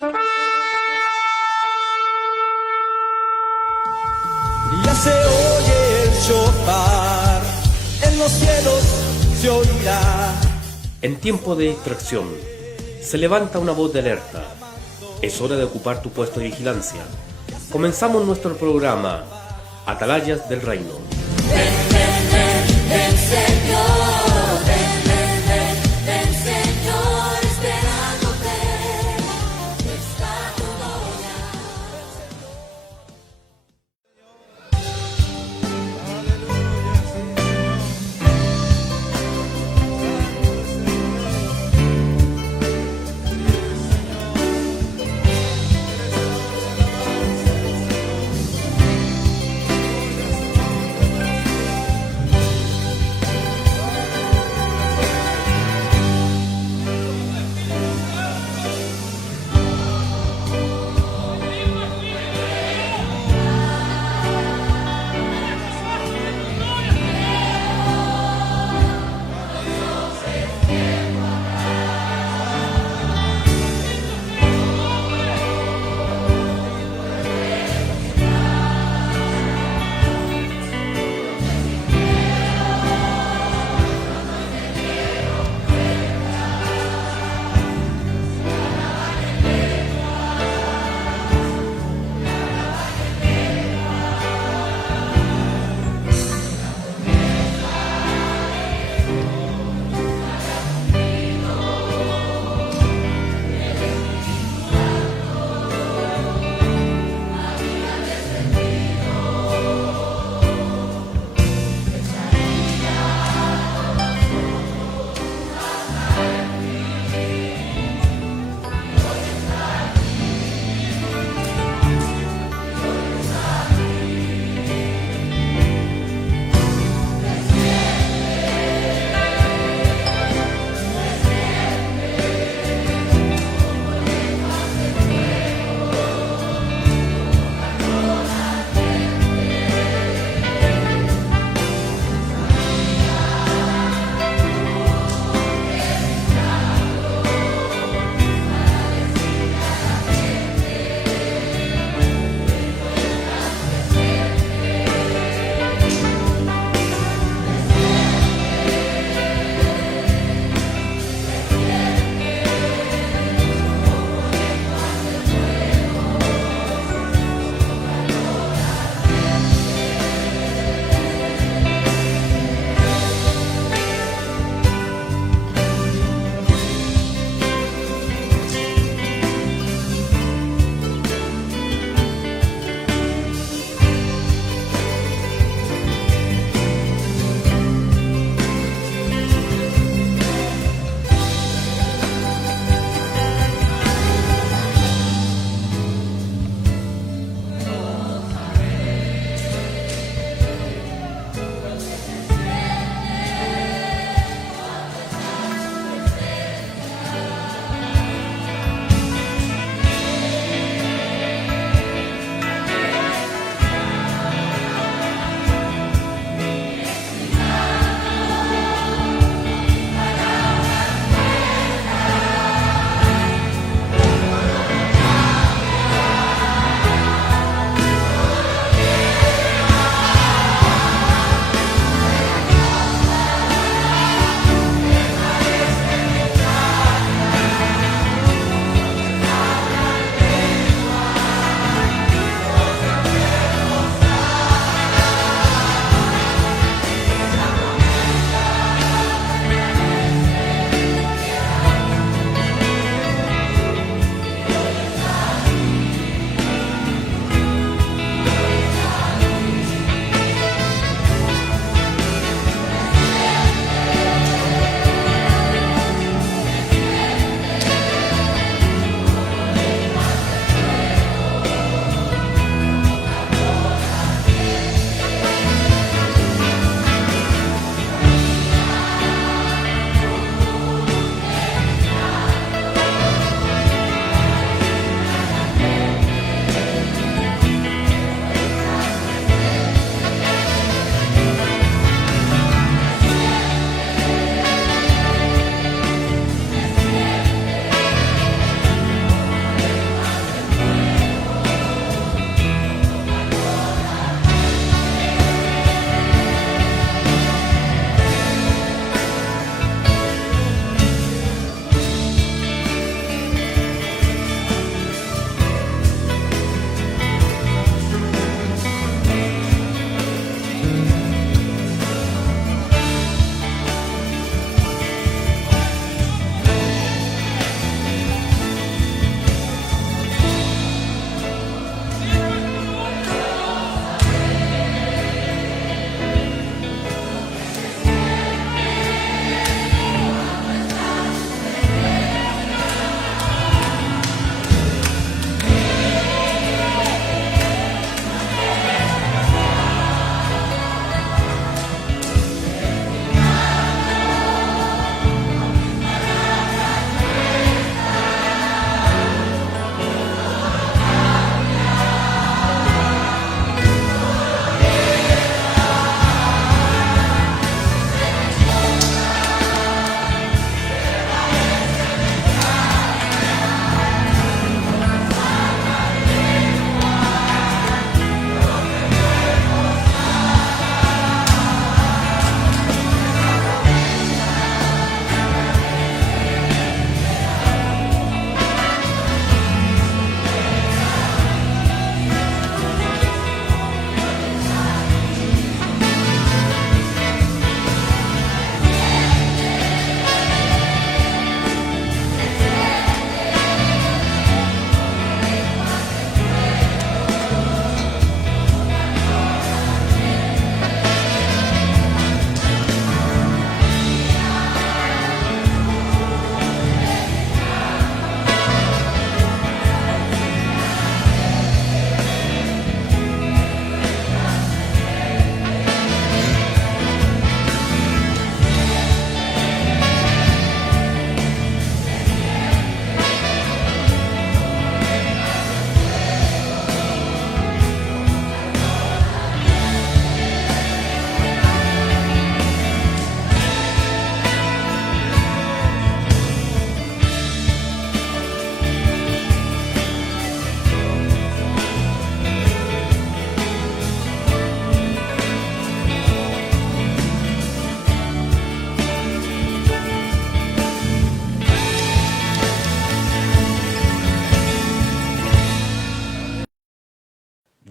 Ya se oye el shofar, en los cielos se oirá. En tiempo de distracción, se levanta una voz de alerta. Es hora de ocupar tu puesto de vigilancia. Comenzamos nuestro programa, Atalayas del Reino. Ven, Señor, ven, Señor, esperándote, está tu gloria.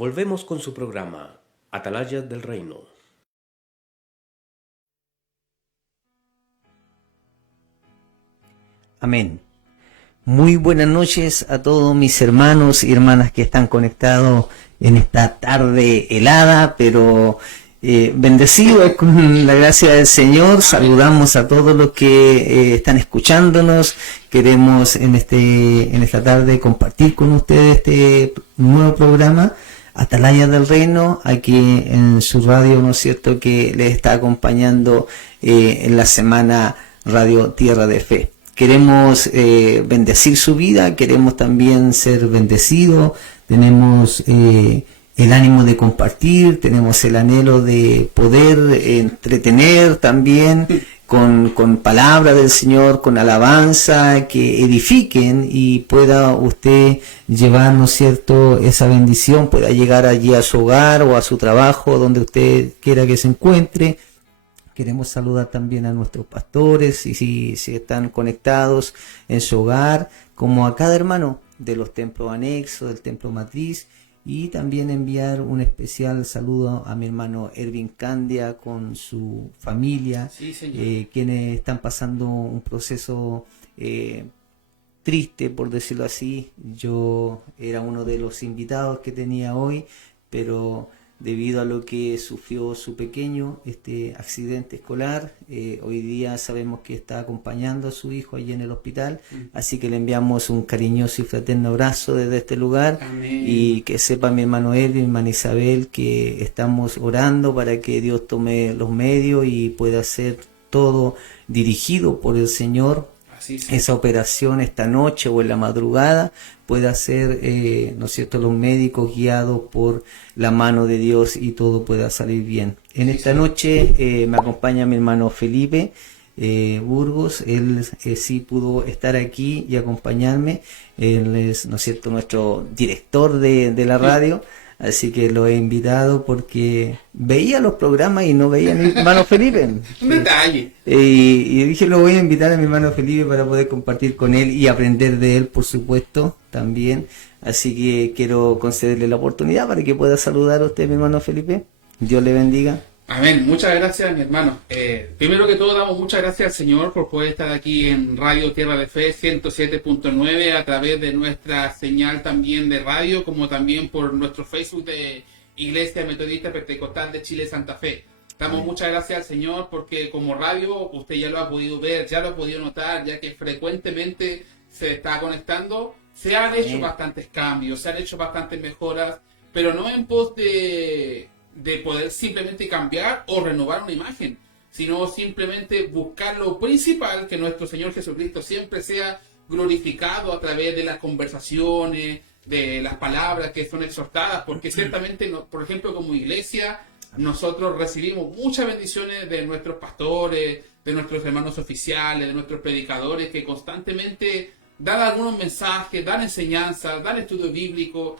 Volvemos con su programa, Atalayas del Reino. Amén. Muy buenas noches a todos mis hermanos y hermanas que están conectados en esta tarde helada, pero bendecidos con la gracia del Señor. Saludamos a todos los que están escuchándonos. Queremos en esta tarde compartir con ustedes este nuevo programa, Atalayas del Reino, aquí en su radio, ¿no es cierto?, que les está acompañando en la semana Radio Tierra de Fe. Queremos bendecir su vida, queremos también ser bendecidos, tenemos el ánimo de compartir, tenemos el anhelo de poder entretener también con palabra del Señor, con alabanza, que edifiquen y pueda usted llevar, ¿no es cierto?, esa bendición, pueda llegar allí a su hogar o a su trabajo, donde usted quiera que se encuentre. Queremos saludar también a nuestros pastores y si están conectados en su hogar, como a cada hermano de los templos anexos, del templo matriz, y también enviar un especial saludo a mi hermano Ervin Candia con su familia, Sí, señor. quienes están pasando un proceso triste, por decirlo así. Yo era uno de los invitados que tenía hoy, pero debido a lo que sufrió su pequeño, este accidente escolar, hoy día sabemos que está acompañando a su hijo allí en el hospital, así que le enviamos un cariñoso y fraterno abrazo desde este lugar. Amén. Y que sepa mi hermano él y mi hermana Isabel que estamos orando para que Dios tome los medios y pueda ser todo dirigido por el Señor. Así sí. Esa operación esta noche o en la madrugada pueda ser, ¿no es cierto?, los médicos guiados por la mano de Dios y todo pueda salir bien. En esta noche me acompaña mi hermano Felipe Burgos. Él sí pudo estar aquí y acompañarme. Él es, ¿no es cierto?, nuestro director de la radio. Así que lo he invitado porque veía los programas y no veía a mi hermano Felipe. Un detalle. Y dije, lo voy a invitar a mi hermano Felipe para poder compartir con él y aprender de él, por supuesto, también. Así que quiero concederle la oportunidad para que pueda saludar a usted, mi hermano Felipe. Dios le bendiga. Amén. Muchas gracias, mi hermano. Primero que todo, damos muchas gracias al Señor por poder estar aquí en Radio Tierra de Fe 107.9 a través de nuestra señal también de radio, como también por nuestro Facebook de Iglesia Metodista Pentecostal de Chile Santa Fe. Damos muchas gracias al Señor porque como radio usted ya lo ha podido ver, ya lo ha podido notar, ya que frecuentemente se está conectando. Se han hecho bastantes cambios, se han hecho bastantes mejoras, pero no en pos de poder simplemente cambiar o renovar una imagen, sino simplemente buscar lo principal, que nuestro Señor Jesucristo siempre sea glorificado a través de las conversaciones, de las palabras que son exhortadas, porque ciertamente, por ejemplo, como iglesia, nosotros recibimos muchas bendiciones de nuestros pastores, de nuestros hermanos oficiales, de nuestros predicadores, que constantemente dan algunos mensajes, dan enseñanzas, dan estudio bíblico,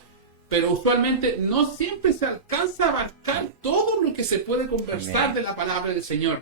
pero usualmente no siempre se alcanza a abarcar todo lo que se puede conversar de la palabra del Señor.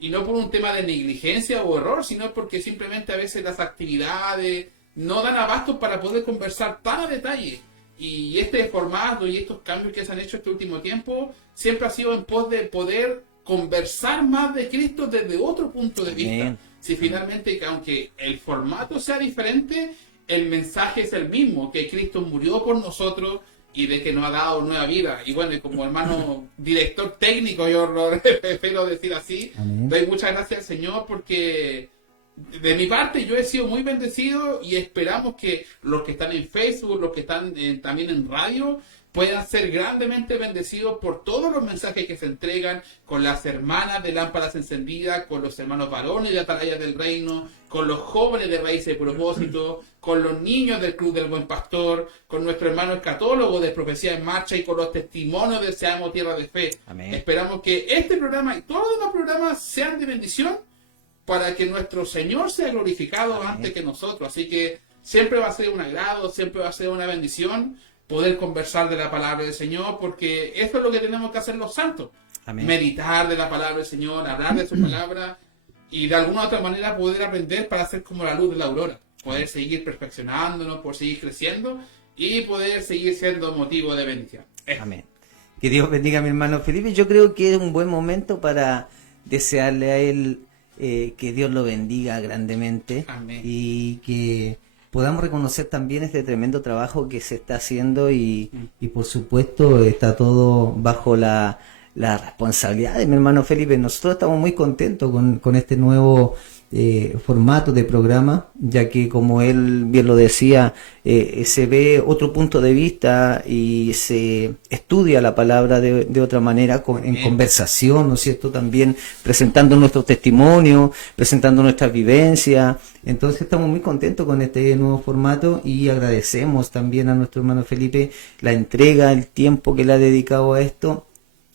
Y no por un tema de negligencia o error, sino porque simplemente a veces las actividades no dan abasto para poder conversar tan a detalle. Y este formato y estos cambios que se han hecho este último tiempo siempre ha sido en pos de poder conversar más de Cristo desde otro punto de vista. Si finalmente, que aunque el formato sea diferente, el mensaje es el mismo, que Cristo murió por nosotros y de que nos ha dado nueva vida. Y bueno, y como hermano director técnico, yo lo prefiero decir así, doy muchas gracias al Señor porque de mi parte yo he sido muy bendecido y esperamos que los que están en Facebook, los que están también en radio, puedan ser grandemente bendecidos por todos los mensajes que se entregan con las hermanas de Lámparas Encendidas, con los hermanos varones de Atalayas del Reino, con los jóvenes de Raíces de Propósito, con los niños del Club del Buen Pastor, con nuestro hermano escatólogo de Profecía en Marcha y con los testimonios de Seamos Tierra de Fe. Amén. Esperamos que este programa y todos los programas sean de bendición para que nuestro Señor sea glorificado antes que nosotros. Así que siempre va a ser un agrado, siempre va a ser una bendición poder conversar de la palabra del Señor, porque eso es lo que tenemos que hacer los santos. Amén. Meditar de la palabra del Señor, hablar de su palabra y de alguna u otra manera poder aprender para ser como la luz de la aurora, poder seguir perfeccionándonos, por seguir creciendo y poder seguir siendo motivo de bendición. Amén. Que Dios bendiga a mi hermano Felipe. Yo creo que es un buen momento para desearle a él que Dios lo bendiga grandemente. Amén. Y que podamos reconocer también este tremendo trabajo que se está haciendo y por supuesto está todo bajo la responsabilidad de mi hermano Felipe. Nosotros estamos muy contentos con este nuevo formato de programa, ya que como él bien lo decía, se ve otro punto de vista y se estudia la palabra de otra manera, en conversación, ¿no es cierto? También presentando nuestro testimonio, presentando nuestra vivencia. Entonces estamos muy contentos con este nuevo formato y agradecemos también a nuestro hermano Felipe la entrega, el tiempo que le ha dedicado a esto,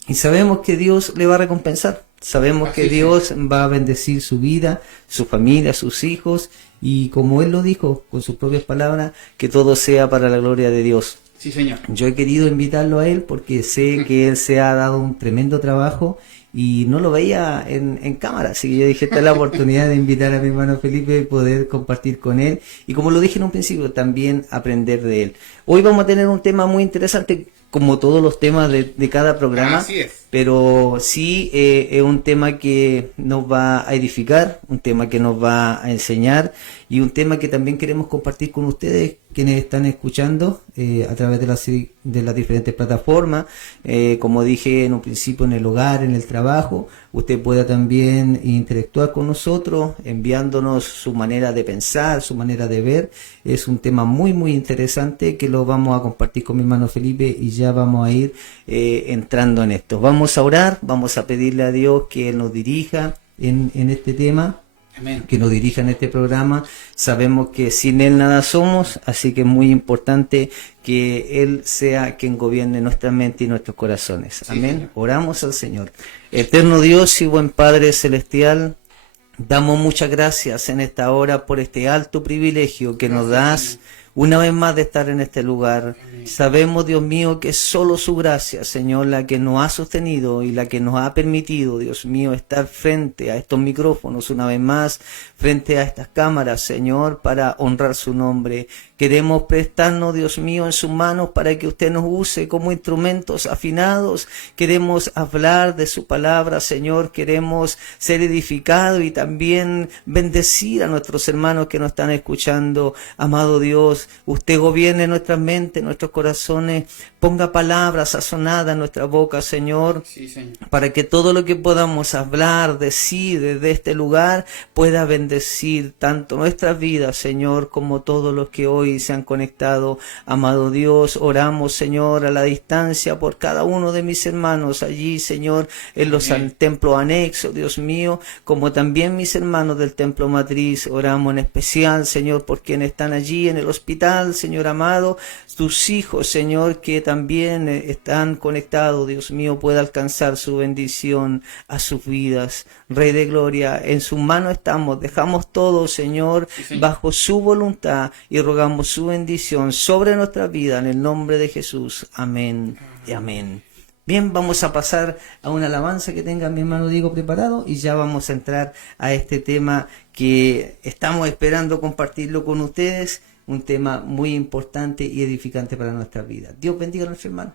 y sabemos que Dios le va a recompensar. Sabemos que Dios va a bendecir su vida, su familia, sus hijos, y como Él lo dijo con sus propias palabras, que todo sea para la gloria de Dios. Sí, señor. Yo he querido invitarlo a Él porque sé que Él se ha dado un tremendo trabajo y no lo veía en cámara, así que yo dije, esta es la oportunidad de invitar a mi hermano Felipe y poder compartir con él, y como lo dije en un principio, también aprender de él. Hoy vamos a tener un tema muy interesante, como todos los temas de cada programa. Así es. Pero sí es un tema que nos va a edificar, un tema que nos va a enseñar y un tema que también queremos compartir con ustedes, quienes están escuchando a través de las diferentes plataformas. Como dije en un principio, en el hogar, en el trabajo, usted pueda también interactuar con nosotros enviándonos su manera de pensar, su manera de ver. Es un tema muy muy interesante que lo vamos a compartir con mi hermano Felipe y ya vamos a ir entrando en esto. Vamos a orar, vamos a pedirle a Dios que Él nos dirija en este tema. Amén. Que nos dirija en este programa. Sabemos que sin Él nada somos, así que es muy importante que Él sea quien gobierne nuestra mente y nuestros corazones. Sí, Amén. Señor. Oramos al Señor. Eterno Dios y buen Padre Celestial, damos muchas gracias en esta hora por este alto privilegio que nos das una vez más de estar en este lugar. Sabemos, Dios mío, que es solo su gracia, Señor, la que nos ha sostenido y la que nos ha permitido, Dios mío, estar frente a estos micrófonos una vez más, frente a estas cámaras, Señor, para honrar su nombre. Queremos prestarnos, Dios mío, en sus manos para que usted nos use como instrumentos afinados. Queremos hablar de su palabra, Señor. Queremos ser edificados y también bendecir a nuestros hermanos que nos están escuchando. Amado Dios, usted gobierne nuestras mentes, nuestros corazones. Ponga palabras sazonadas en nuestra boca, Señor. Sí, Señor. Para que todo lo que podamos hablar, decir desde este lugar pueda bendecir tanto nuestras vidas, Señor, como todos los que hoy se han conectado. Amado Dios, oramos, Señor, a la distancia por cada uno de mis hermanos allí, Señor, en los templos anexos, Dios mío, como también mis hermanos del templo matriz. Oramos en especial, Señor, por quienes están allí en el hospital, Señor amado, tus hijos, Señor, que también están conectados, Dios mío, pueda alcanzar su bendición a sus vidas. Rey de gloria, en sus manos estamos, dejamos todo, Señor, bajo su voluntad y rogamos su bendición sobre nuestra vida en el nombre de Jesús. Amén y amén. Bien, vamos a pasar a una alabanza que tenga mi hermano Diego preparado y ya vamos a entrar a este tema que estamos esperando compartirlo con ustedes, un tema muy importante y edificante para nuestra vida. Dios bendiga a nuestro hermano.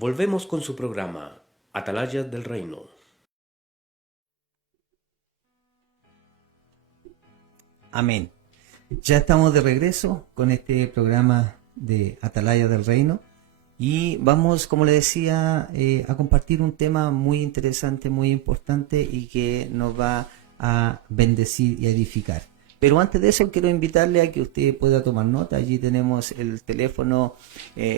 Volvemos con su programa, Atalayas del Reino. Amén. Ya estamos de regreso con este programa de Atalaya del Reino y vamos, como le decía, a compartir un tema muy interesante, muy importante y que nos va a bendecir y a edificar. Pero antes de eso quiero invitarle a que usted pueda tomar nota. Allí tenemos el teléfono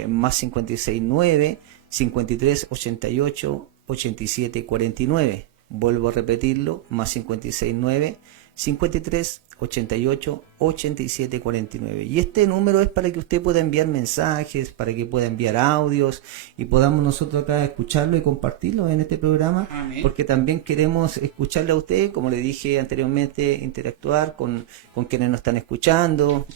más 569 53 88 87 49. Vuelvo a repetirlo, más 569 53 88 87 49. Y este número es para que usted pueda enviar mensajes, para que pueda enviar audios y podamos nosotros acá escucharlo y compartirlo en este programa. Amén. Porque también queremos escucharle a usted, como le dije anteriormente, interactuar con quienes nos están escuchando,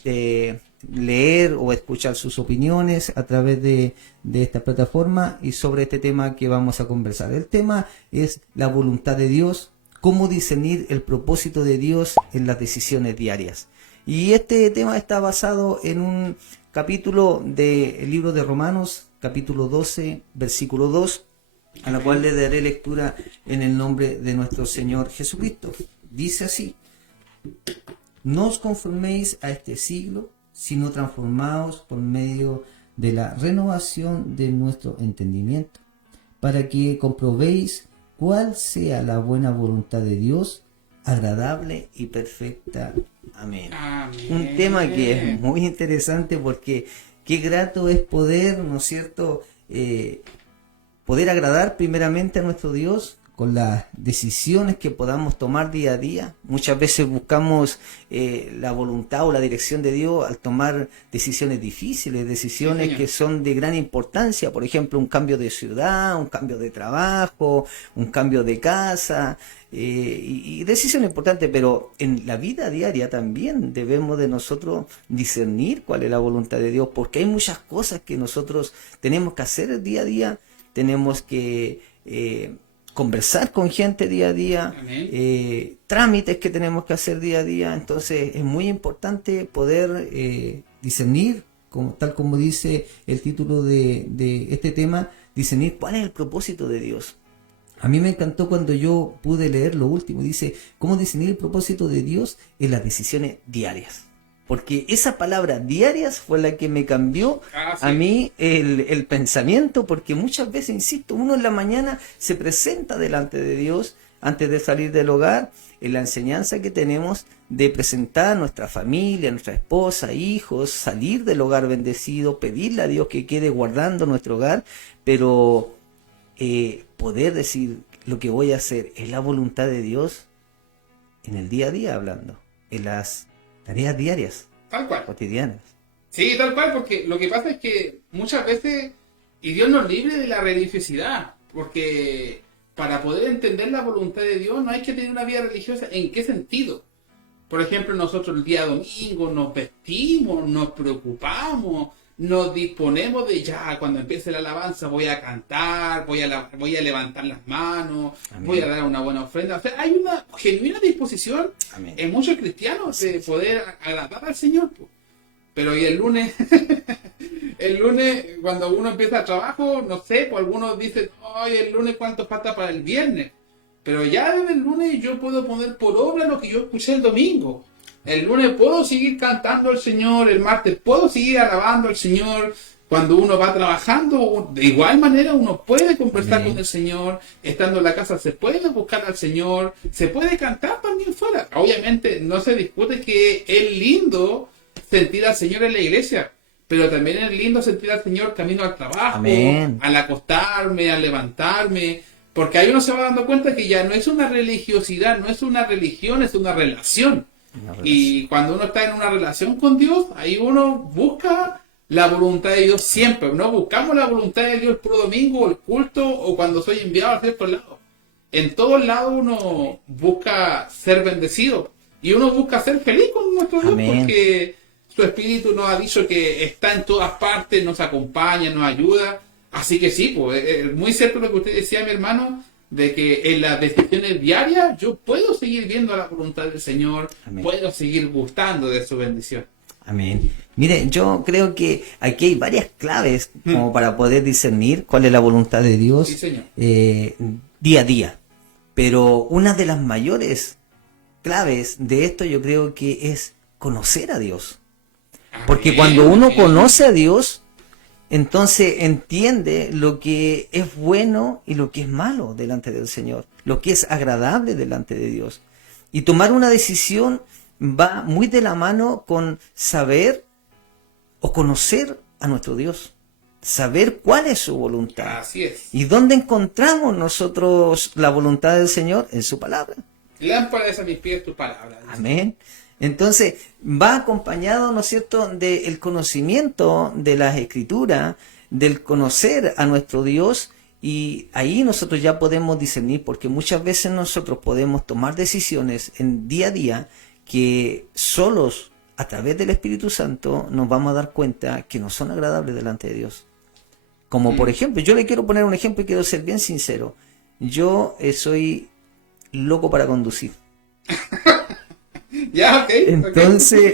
leer o escuchar sus opiniones a través de esta plataforma y sobre este tema que vamos a conversar. El tema es la voluntad de Dios. Cómo discernir el propósito de Dios en las decisiones diarias. Y este tema está basado en un capítulo del libro de Romanos, capítulo 12, versículo 2, a la cual le daré lectura en el nombre de nuestro Señor Jesucristo. Dice así: no os conforméis a este siglo, sino transformaos por medio de la renovación de nuestro entendimiento, para que comprobéis cuál sea la buena voluntad de Dios, agradable y perfecta. Amén. Amén. Un tema que es muy interesante porque qué grato es poder, ¿no es cierto?, poder agradar primeramente a nuestro Dios con las decisiones que podamos tomar día a día. Muchas veces buscamos la voluntad o la dirección de Dios al tomar decisiones difíciles, decisiones que son de gran importancia, por ejemplo, un cambio de ciudad, un cambio de trabajo, un cambio de casa, y decisiones importantes, pero en la vida diaria también debemos de nosotros discernir cuál es la voluntad de Dios, porque hay muchas cosas que nosotros tenemos que hacer día a día, tenemos que conversar con gente día a día, trámites que tenemos que hacer día a día. Entonces es muy importante poder discernir, tal como dice el título de este tema, discernir cuál es el propósito de Dios. A mí me encantó cuando yo pude leer lo último, dice, cómo discernir el propósito de Dios en las decisiones diarias. Porque esa palabra diarias fue la que me cambió a mí el pensamiento, porque muchas veces, insisto, uno en la mañana se presenta delante de Dios antes de salir del hogar, en la enseñanza que tenemos de presentar a nuestra familia, a nuestra esposa, hijos, salir del hogar bendecido, pedirle a Dios que quede guardando nuestro hogar, pero poder decir lo que voy a hacer es la voluntad de Dios en el día a día, hablando, en las tareas diarias, Tal cual. cotidianas. Sí, tal cual, porque lo que pasa es que muchas veces, y Dios nos libre de la religiosidad, porque para poder entender la voluntad de Dios no hay que tener una vida religiosa. ¿En qué sentido? Por ejemplo, nosotros el día domingo nos vestimos, nos preocupamos, nos disponemos de ya, cuando empiece la alabanza voy a cantar, voy a levantar las manos, Amén. voy a dar una buena ofrenda. O sea, hay una genuina disposición Amén. en muchos cristianos de poder agradar al Señor. Pero y el lunes, cuando uno empieza el trabajo, no sé, pues algunos dicen, ay, el lunes cuánto falta para el viernes. Pero ya desde el lunes yo puedo poner por obra lo que yo escuché el domingo. El lunes puedo seguir cantando al Señor, el martes puedo seguir alabando al Señor. Cuando uno va trabajando, de igual manera uno puede conversar con el Señor. Estando en la casa se puede buscar al Señor, se puede cantar también fuera. Obviamente no se discute que es lindo sentir al Señor en la iglesia, pero también es lindo sentir al Señor camino al trabajo, Amén. al acostarme, al levantarme. Porque ahí uno se va dando cuenta que ya no es una religiosidad, no es una religión, es una relación. Y cuando uno está en una relación con Dios, ahí uno busca la voluntad de Dios siempre. No buscamos la voluntad de Dios el puro domingo, o el culto, o cuando soy enviado a ciertos lados. En todos lados uno busca ser bendecido. Y uno busca ser feliz con nuestro Dios. Amén. Porque su Espíritu nos ha dicho que está en todas partes, nos acompaña, nos ayuda. Así que sí, pues, es muy cierto lo que usted decía, mi hermano, de que en las decisiones diarias yo puedo seguir viendo la voluntad del Señor, Amén. puedo seguir gustando de su bendición. Amén. Mire, yo creo que aquí hay varias claves como para poder discernir cuál es la voluntad de Dios Sí, señor. Día a día. Pero una de las mayores claves de esto yo creo que es conocer a Dios. Porque Amén, cuando uno amén. conoce a Dios, entonces entiende lo que es bueno y lo que es malo delante del Señor, lo que es agradable delante de Dios. Y tomar una decisión va muy de la mano con saber o conocer a nuestro Dios, saber cuál es su voluntad. Así es. ¿Y dónde encontramos nosotros la voluntad del Señor? En su palabra. Lámpara es a mis pies tu palabra. Amén. Entonces, va acompañado, ¿no es cierto?, del conocimiento de las Escrituras, del conocer a nuestro Dios, y ahí nosotros ya podemos discernir, porque muchas veces nosotros podemos tomar decisiones en día a día que solos, a través del Espíritu Santo, nos vamos a dar cuenta que no son agradables delante de Dios. Como por ejemplo, yo le quiero poner un ejemplo y quiero ser bien sincero. Yo soy loco para conducir. Ya, ok.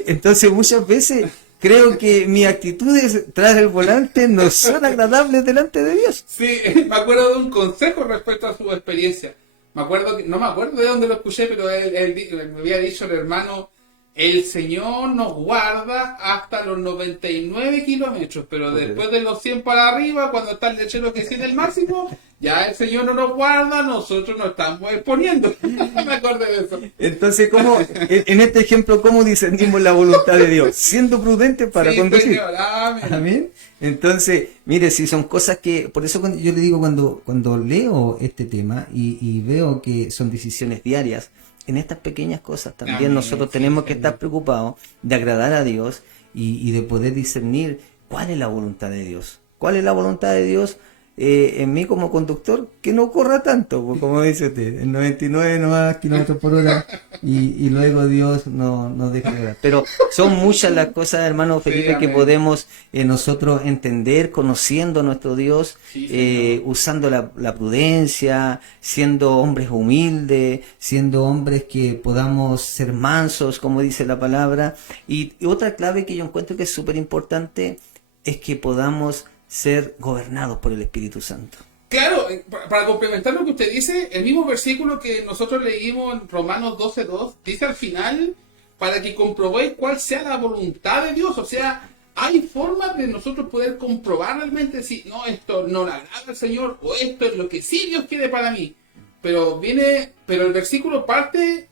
Entonces muchas veces creo que mis actitudes tras el volante no son agradables delante de Dios. Sí, me acuerdo de un consejo respecto a su experiencia. No me acuerdo de dónde lo escuché, pero me había dicho el hermano, el Señor nos guarda hasta los 99 kilómetros, pero después de los 100 para arriba, cuando está el lechero que tiene el máximo, ya el Señor no nos guarda, nosotros nos estamos exponiendo. Me acordé de eso. Entonces, ¿cómo, en este ejemplo, cómo discernimos la voluntad de Dios? Siendo prudentes para Sí, conducir. Señor, amén. Amén. Entonces, mire, si son cosas que, por eso yo le digo cuando leo este tema y veo que son decisiones diarias, en estas pequeñas cosas también Amén, nosotros sí, tenemos que Señor. estar preocupados de agradar a Dios y de poder discernir cuál es la voluntad de Dios. ¿Cuál es la voluntad de Dios en mí como conductor? Que no corra tanto, pues, como dice usted, en 99 nomás kilómetros por hora y luego Dios nos deja llegar. Pero son muchas las cosas, hermano Felipe, que amén. podemos nosotros entender conociendo a nuestro Dios, Sí, Señor. usando la prudencia, siendo hombres humildes, siendo hombres que podamos ser mansos, como dice la palabra. Y otra clave que yo encuentro que es súper importante es que podamos ser gobernados por el Espíritu Santo. Claro, para complementar lo que usted dice, el mismo versículo que nosotros leímos en Romanos 12:2, dice al final, para que comprobéis cuál sea la voluntad de Dios. O sea, hay formas de nosotros poder comprobar realmente si no, esto no le agrada al Señor, o esto es lo que sí Dios quiere para mí. Pero el versículo parte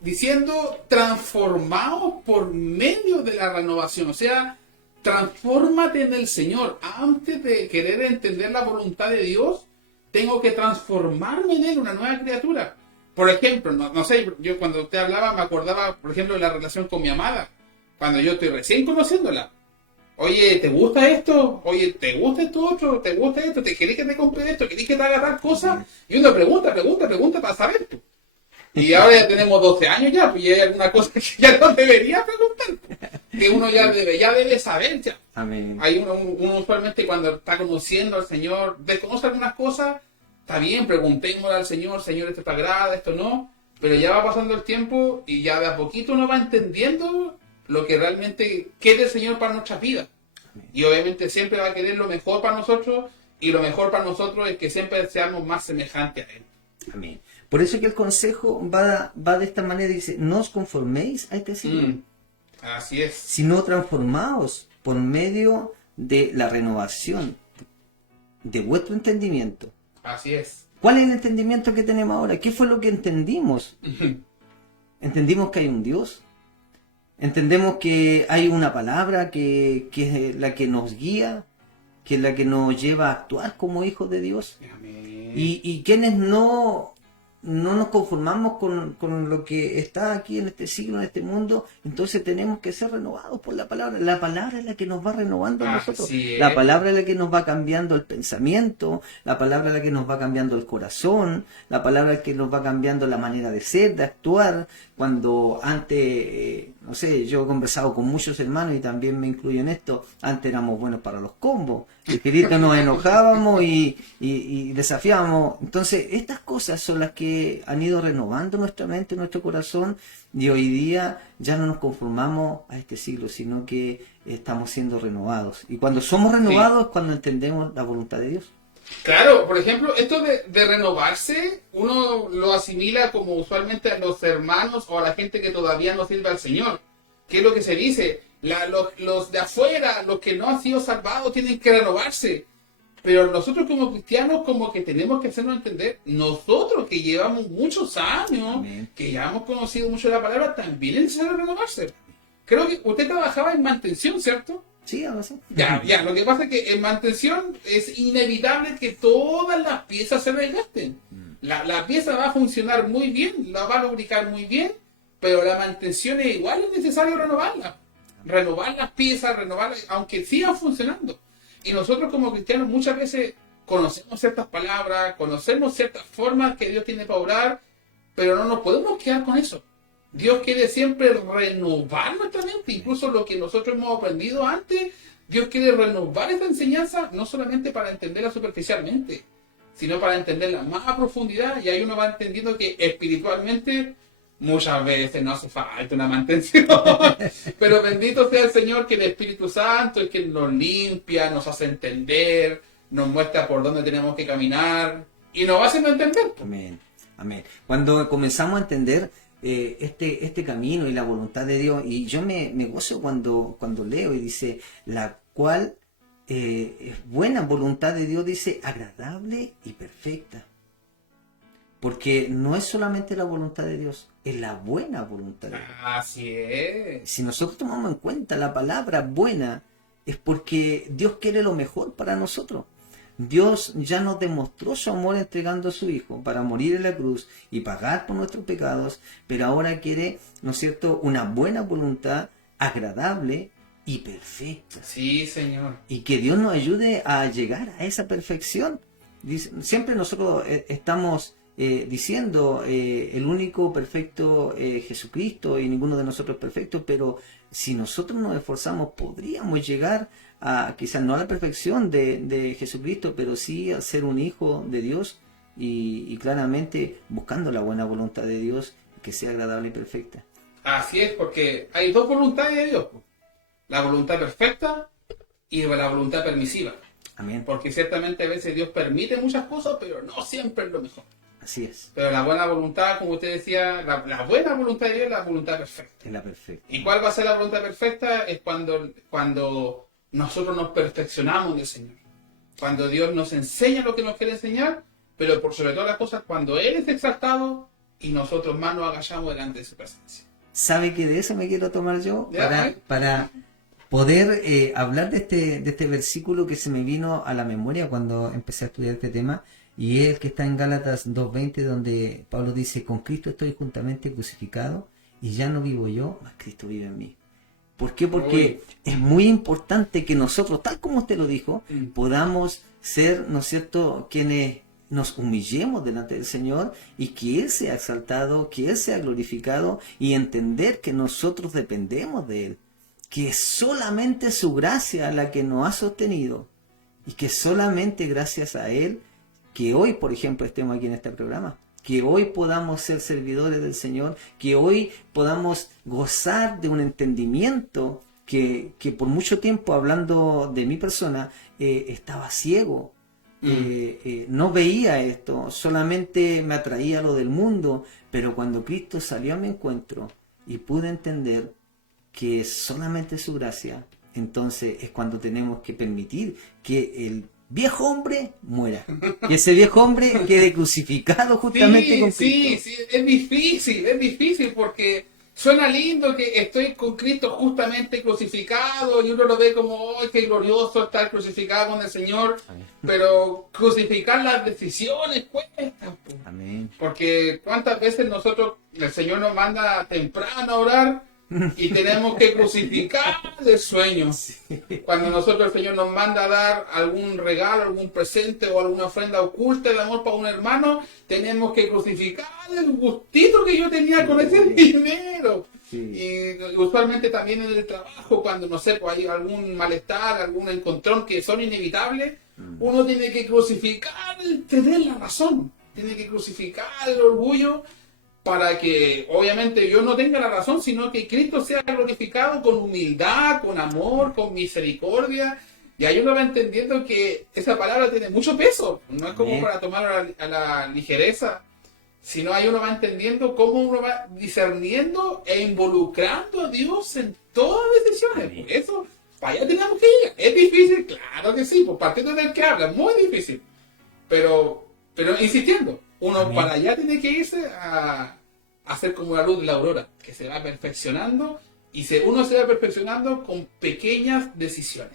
diciendo, transformados por medio de la renovación. O sea, transfórmate en el Señor. Antes de querer entender la voluntad de Dios, tengo que transformarme en Él, una nueva criatura. Por ejemplo, no sé, yo cuando usted hablaba me acordaba, por ejemplo, de la relación con mi amada. Cuando yo estoy recién conociéndola. Oye, ¿te gusta esto? Oye, ¿te gusta esto otro? ¿Te gusta esto? ¿Te querés que te compre esto? ¿Querés que te haga tal cosa? Y uno pregunta para saber. Y ahora ya tenemos 12 años ya, pues ya hay alguna cosa que ya no debería preguntar. Que uno ya debe saber ya. Amén. Hay uno usualmente cuando está conociendo al Señor, desconoce algunas cosas, está bien, preguntémosle al Señor, Señor, esto te agrada, esto no, pero ya va pasando el tiempo y ya de a poquito uno va entendiendo lo que realmente quiere el Señor para nuestras vidas. Y obviamente siempre va a querer lo mejor para nosotros, y lo mejor para nosotros es que siempre seamos más semejantes a Él. Amén. Por eso que el consejo va de esta manera, dice, no os conforméis a este siglo, Así es. sino transformaos por medio de la renovación de vuestro entendimiento. Así es. ¿Cuál es el entendimiento que tenemos ahora? ¿Qué fue lo que entendimos? Entendimos que hay un Dios. Entendemos que hay una palabra que es la que nos guía, que es la que nos lleva a actuar como hijos de Dios. Amén. Y quienes no nos conformamos con lo que está aquí en este siglo, en este mundo, entonces tenemos que ser renovados por la palabra. La palabra es la que nos va renovando a nosotros. Así es. La palabra es la que nos va cambiando el pensamiento, la palabra es la que nos va cambiando el corazón, la palabra es la que nos va cambiando la manera de ser, de actuar. Cuando antes, no sé, yo he conversado con muchos hermanos y también me incluyo en esto, antes éramos buenos para los combos. ligerito nos enojábamos y desafiábamos. Entonces, estas cosas son las que han ido renovando nuestra mente, nuestro corazón, y hoy día ya no nos conformamos a este siglo, sino que estamos siendo renovados. Y cuando somos renovados es cuando entendemos la voluntad de Dios. Claro, por ejemplo, esto de renovarse, uno lo asimila como usualmente a los hermanos o a la gente que todavía no sirve al Señor. ¿Qué es lo que se dice? Los de afuera, los que no han sido salvados, tienen que renovarse. Pero nosotros como cristianos como que tenemos que hacernos entender, nosotros que llevamos muchos años, Amén. que ya hemos conocido mucho la palabra, también es necesario renovarse. Creo que usted trabajaba en mantención, ¿cierto? Sí, ahora sí. Ya, lo que pasa es que en mantención es inevitable que todas las piezas se desgasten. La pieza va a funcionar muy bien, la va a lubricar muy bien, pero la mantención es igual, es necesario renovarla. Renovar las piezas, renovarlas, aunque sigan funcionando. Y nosotros como cristianos muchas veces conocemos ciertas palabras, conocemos ciertas formas que Dios tiene para orar, pero no nos podemos quedar con eso. Dios quiere siempre renovar nuestra mente, incluso lo que nosotros hemos aprendido antes, Dios quiere renovar esta enseñanza, no solamente para entenderla superficialmente, sino para entenderla más a profundidad, y ahí uno va entendiendo que espiritualmente muchas veces no hace falta una mantención, pero bendito sea el Señor que el Espíritu Santo es quien nos limpia, nos hace entender, nos muestra por dónde tenemos que caminar, y nos va haciendo entender. Amén. Amén. Cuando comenzamos a entender este camino y la voluntad de Dios, y yo me gozo cuando leo y dice, la cual es buena voluntad de Dios, dice, agradable y perfecta. Porque no es solamente la voluntad de Dios, es la buena voluntad de Dios. Así es. Si nosotros tomamos en cuenta la palabra buena, es porque Dios quiere lo mejor para nosotros. Dios ya nos demostró su amor entregando a su Hijo para morir en la cruz y pagar por nuestros pecados, pero ahora quiere, ¿no es cierto?, una buena voluntad agradable y perfecta. Sí, Señor. Y que Dios nos ayude a llegar a esa perfección. Siempre nosotros estamos diciendo el único perfecto Jesucristo, y ninguno de nosotros es perfecto, pero si nosotros nos esforzamos podríamos llegar a, quizás no a la perfección de Jesucristo, pero sí a ser un hijo de Dios y claramente buscando la buena voluntad de Dios que sea agradable y perfecta. Así es, porque hay dos voluntades de Dios. La voluntad perfecta y la voluntad permisiva. Amén. Porque ciertamente a veces Dios permite muchas cosas, pero no siempre es lo mejor. Así es. Pero la buena voluntad, como usted decía, la buena voluntad de Dios es la voluntad perfecta. Es la perfecta. ¿Y cuál va a ser la voluntad perfecta? Es cuando nosotros nos perfeccionamos en el Señor. Cuando Dios nos enseña lo que nos quiere enseñar, pero por sobre todas las cosas, cuando Él es exaltado y nosotros más nos agachamos delante de su presencia. ¿Sabe que de eso me quiero tomar yo? Ya, Para poder hablar de este versículo que se me vino a la memoria cuando empecé a estudiar este tema, y es el que está en Gálatas 2:20, donde Pablo dice, con Cristo estoy juntamente crucificado, y ya no vivo yo, mas Cristo vive en mí. ¿Por qué? Porque es muy importante que nosotros, tal como usted lo dijo, podamos ser, ¿no es cierto?, quienes nos humillemos delante del Señor y que Él sea exaltado, que Él sea glorificado, y entender que nosotros dependemos de Él, que es solamente su gracia la que nos ha sostenido, y que solamente gracias a Él que hoy, por ejemplo, estemos aquí en este programa, que hoy podamos ser servidores del Señor, que hoy podamos gozar de un entendimiento que por mucho tiempo, hablando de mi persona, estaba ciego. No veía esto, solamente me atraía lo del mundo, pero cuando Cristo salió a mi encuentro y pude entender que es solamente su gracia, entonces es cuando tenemos que permitir que el viejo hombre muera, que ese viejo hombre quede crucificado justamente con Cristo. Sí, es difícil porque suena lindo que estoy con Cristo justamente crucificado y uno lo ve como, ¡ay, qué glorioso estar crucificado con el Señor! Amén. Pero crucificar las decisiones cuesta. Amén. Porque cuántas veces nosotros, el Señor nos manda temprano a orar y tenemos que crucificar el sueño. Cuando nosotros el Señor nos manda a dar algún regalo, algún presente o alguna ofrenda oculta de amor para un hermano, tenemos que crucificar el gustito que yo tenía con ese dinero. Sí. Y usualmente también en el trabajo, cuando, no sé, pues hay algún malestar, algún encontrón que son inevitables, uno tiene que crucificar, tener la razón, tiene que crucificar el orgullo para que obviamente yo no tenga la razón, sino que Cristo sea glorificado con humildad, con amor, con misericordia. Y ahí uno va entendiendo que esa palabra tiene mucho peso, no es como para tomar a la ligereza, sino ahí uno va entendiendo cómo uno va discerniendo e involucrando a Dios en todas las decisiones. Amén. Por eso, para allá tenemos que ir. ¿Es difícil? Claro que sí, por partiendo del que habla, muy difícil. Pero insistiendo, uno Amén. para allá tiene que irse a hacer como la luz de la aurora, que se va perfeccionando y uno se va perfeccionando con pequeñas decisiones.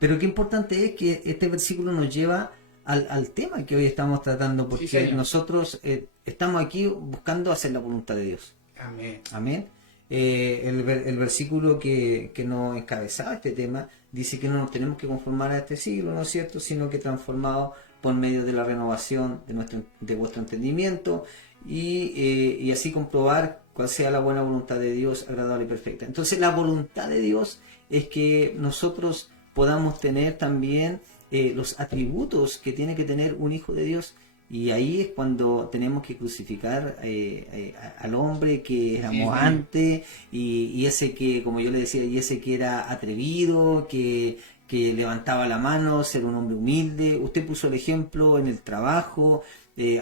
Pero qué importante es que este versículo nos lleva al tema que hoy estamos tratando, porque Sí, señor. nosotros estamos aquí buscando hacer la voluntad de Dios. Amén. Amén. El versículo que nos encabezaba este tema dice que no nos tenemos que conformar a este siglo, ¿no es cierto?, sino que transformados por medio de la renovación de vuestro entendimiento y así comprobar cuál sea la buena voluntad de Dios, agradable y perfecta. Entonces la voluntad de Dios es que nosotros podamos tener también los atributos que tiene que tener un hijo de Dios. Y ahí es cuando tenemos que crucificar al hombre que éramos Sí. antes y ese que, como yo le decía, y ese que era atrevido, que levantaba la mano, ser un hombre humilde. Usted puso el ejemplo en el trabajo,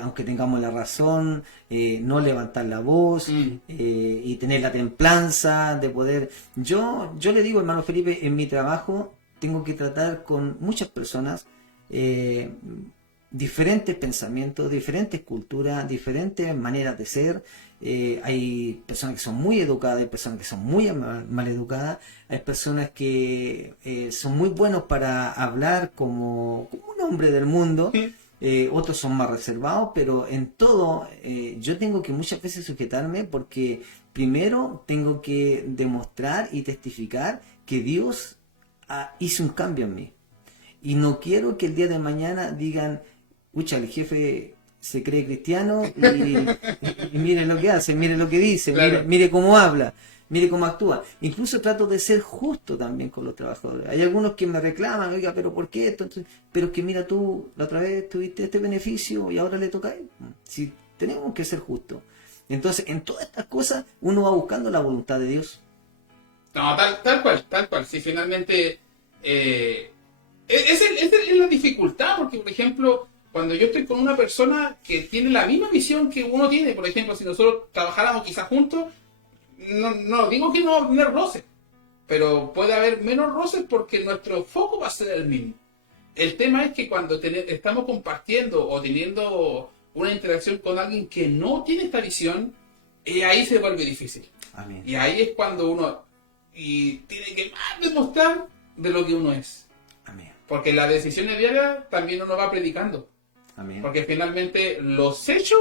aunque tengamos la razón, no levantar la voz y tener la templanza de poder. Yo le digo, hermano Felipe, en mi trabajo tengo que tratar con muchas personas, diferentes pensamientos, diferentes culturas, diferentes maneras de ser. Hay personas que son muy educadas, hay personas que son muy mal educadas, hay personas que son muy buenos para hablar como un hombre del mundo, otros son más reservados, pero en todo yo tengo que muchas veces sujetarme porque primero tengo que demostrar y testificar que Dios hizo un cambio en mí. Y no quiero que el día de mañana digan, pucha, el jefe se cree cristiano y mire lo que hace, mire lo que dice, Claro. mire cómo habla, mire cómo actúa. Incluso trato de ser justo también con los trabajadores. Hay algunos que me reclaman, oiga, pero ¿por qué esto? Entonces, pero es que mira, tú la otra vez tuviste este beneficio y ahora le toca a él. Si tenemos que ser justos. Entonces, en todas estas cosas uno va buscando la voluntad de Dios. No, tal cual. Si finalmente es la dificultad, porque por ejemplo, cuando yo estoy con una persona que tiene la misma visión que uno tiene, por ejemplo, si nosotros trabajáramos quizás juntos, no digo que no haya roces, pero puede haber menos roces porque nuestro foco va a ser el mismo. El tema es que cuando estamos compartiendo o teniendo una interacción con alguien que no tiene esta visión, ahí se vuelve difícil. Amén. Y ahí es cuando uno tiene que más demostrar de lo que uno es. Amén. Porque las decisiones diarias también uno va predicando. Amén. Porque finalmente los hechos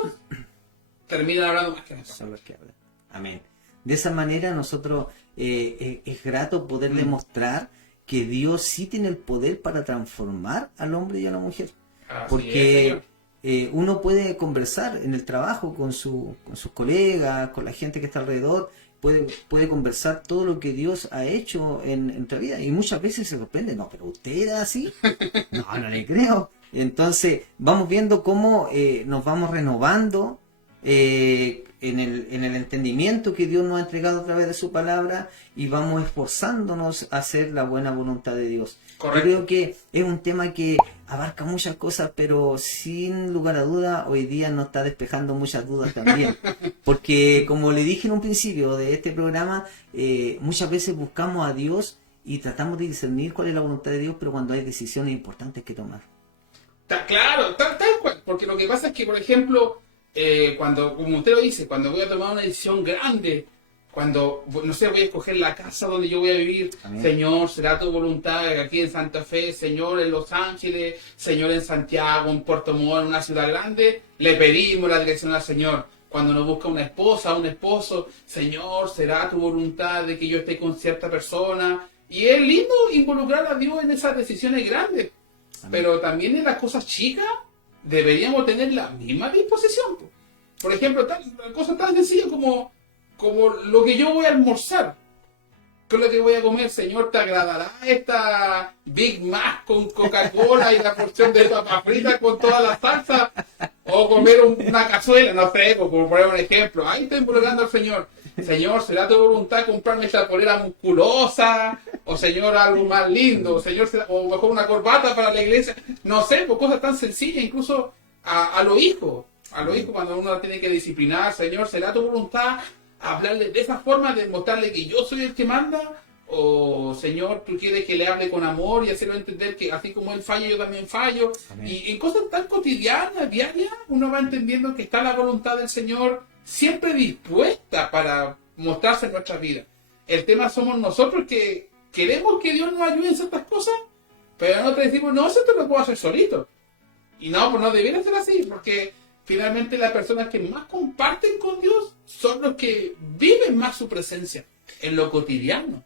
terminan hablando más que nosotros. Son los que hablan. Amén. De esa manera nosotros es grato poder demostrar que Dios sí tiene el poder para transformar al hombre y a la mujer. Así es, Porque señor. uno puede conversar en el trabajo con sus colegas, con la gente que está alrededor, puede conversar todo lo que Dios ha hecho en nuestra vida. Y muchas veces se sorprende, no, pero usted era así. No le creo. Entonces vamos viendo cómo nos vamos renovando en el entendimiento que Dios nos ha entregado a través de su palabra y vamos esforzándonos a hacer la buena voluntad de Dios. Correcto. Yo creo que es un tema que abarca muchas cosas, pero sin lugar a duda hoy día nos está despejando muchas dudas también. Porque como le dije en un principio de este programa, muchas veces buscamos a Dios y tratamos de discernir cuál es la voluntad de Dios, pero cuando hay decisiones importantes que tomar. Claro, tal cual. Porque lo que pasa es que, por ejemplo, cuando, como usted lo dice, cuando voy a tomar una decisión grande, cuando, no sé, voy a escoger la casa donde yo voy a vivir, Amén. Señor, será tu voluntad aquí en Santa Fe, Señor, en Los Ángeles, Señor, en Santiago, en Puerto Montt, en una ciudad grande, le pedimos la dirección al Señor. Cuando nos busca una esposa, un esposo, Señor, será tu voluntad de que yo esté con cierta persona. Y es lindo involucrar a Dios en esas decisiones grandes. Amén. Pero también en las cosas chicas deberíamos tener la misma disposición. Por ejemplo, cosas tan sencillas como como lo que yo voy a almorzar. ¿Qué es lo que voy a comer, Señor? ¿Te agradará esta Big Mac con Coca-Cola y la porción de papas fritas con toda la salsa? O comer una cazuela, no sé, por poner un ejemplo. Ahí estoy involucrando al Señor. Señor, ¿será tu voluntad comprarme esta polera musculosa? O Señor, algo más lindo. O Señor, o mejor una corbata para la iglesia. No sé, pues cosas tan sencillas, incluso a los hijos. A los hijos cuando uno tiene que disciplinar. Señor, ¿será tu voluntad hablarle de esa forma, de mostrarle que yo soy el que manda? O Señor, tú quieres que le hable con amor y hacerlo entender que así como él falla, yo también fallo. Amén. Y en cosas tan cotidianas, diarias, uno va entendiendo que está la voluntad del Señor siempre dispuesta para mostrarse en nuestras vidas. El tema somos nosotros que queremos que Dios nos ayude en ciertas cosas, pero nosotros decimos, no, eso te lo puedo hacer solito. Y no, pues no debería ser así, porque finalmente las personas que más comparten con Dios son los que viven más su presencia en lo cotidiano.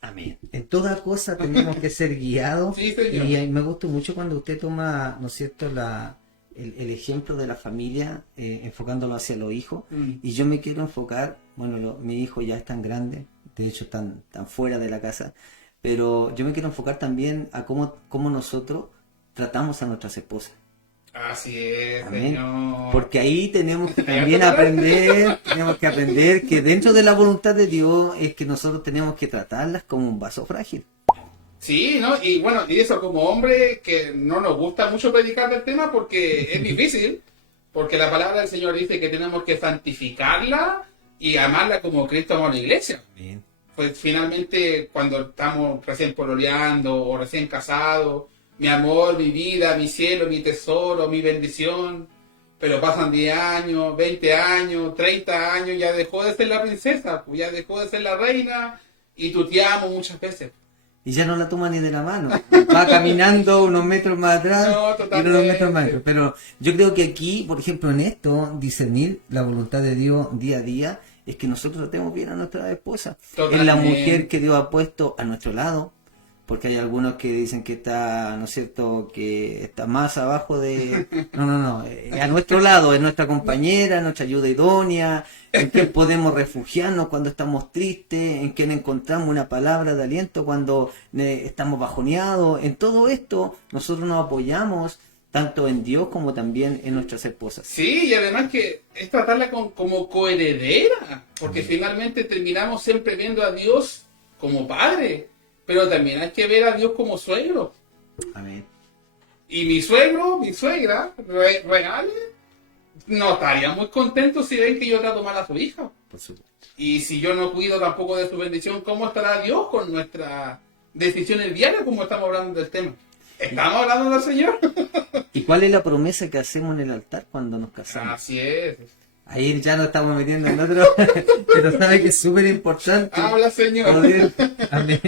Amén. En toda cosa tenemos que ser guiados. Sí, señor. Y me gustó mucho cuando usted toma, ¿no es cierto?, el ejemplo de la familia, enfocándolo hacia los hijos. Y yo me quiero enfocar, bueno, mi hijo ya es tan grande, de hecho están fuera de la casa, pero yo me quiero enfocar también a cómo nosotros tratamos a nuestras esposas. Así es, Amén. Señor. Porque ahí tenemos que también aprender que dentro de la voluntad de Dios es que nosotros tenemos que tratarlas como un vaso frágil. Sí, ¿no? Y bueno, y eso como hombre que no nos gusta mucho predicar del tema porque es difícil, porque la palabra del Señor dice que tenemos que santificarla y amarla como Cristo amó a la iglesia. Bien. Pues finalmente cuando estamos recién pololeando o recién casados, mi amor, mi vida, mi cielo, mi tesoro, mi bendición, pero pasan 10 años, 20 años, 30 años, ya dejó de ser la princesa, pues ya dejó de ser la reina y tú te amo muchas veces. Y ya no la toma ni de la mano. Va caminando unos metros más atrás No, y totalmente. unos metros más atrás. Pero yo creo que aquí, por ejemplo, en esto, discernir la voluntad de Dios día a día, es que nosotros tratemos bien a nuestra esposa. Es la Totalmente. mujer que Dios ha puesto a nuestro lado. Porque hay algunos que dicen que está, ¿no es cierto?, que está más abajo de... No, a nuestro lado, es nuestra compañera, nuestra ayuda idónea, en que podemos refugiarnos cuando estamos tristes, en que encontramos una palabra de aliento cuando estamos bajoneados. En todo esto nosotros nos apoyamos tanto en Dios como también en nuestras esposas. Sí, y además que es tratarla como coheredera, porque finalmente terminamos siempre viendo a Dios como padre, pero también hay que ver a Dios como suegro. Amén. Y mi suegro, mi suegra, reales, no estarían muy contentos si ven que yo trato mal a su hija. Por supuesto. Y si yo no cuido tampoco de su bendición, ¿cómo estará Dios con nuestras decisiones diarias como estamos hablando del tema? ¿Estamos hablando del Señor? ¿Y cuál es la promesa que hacemos en el altar cuando nos casamos? Así es. Ahí ya nos estamos metiendo en otro, pero sabe que es súper importante Habla, Señor. amén,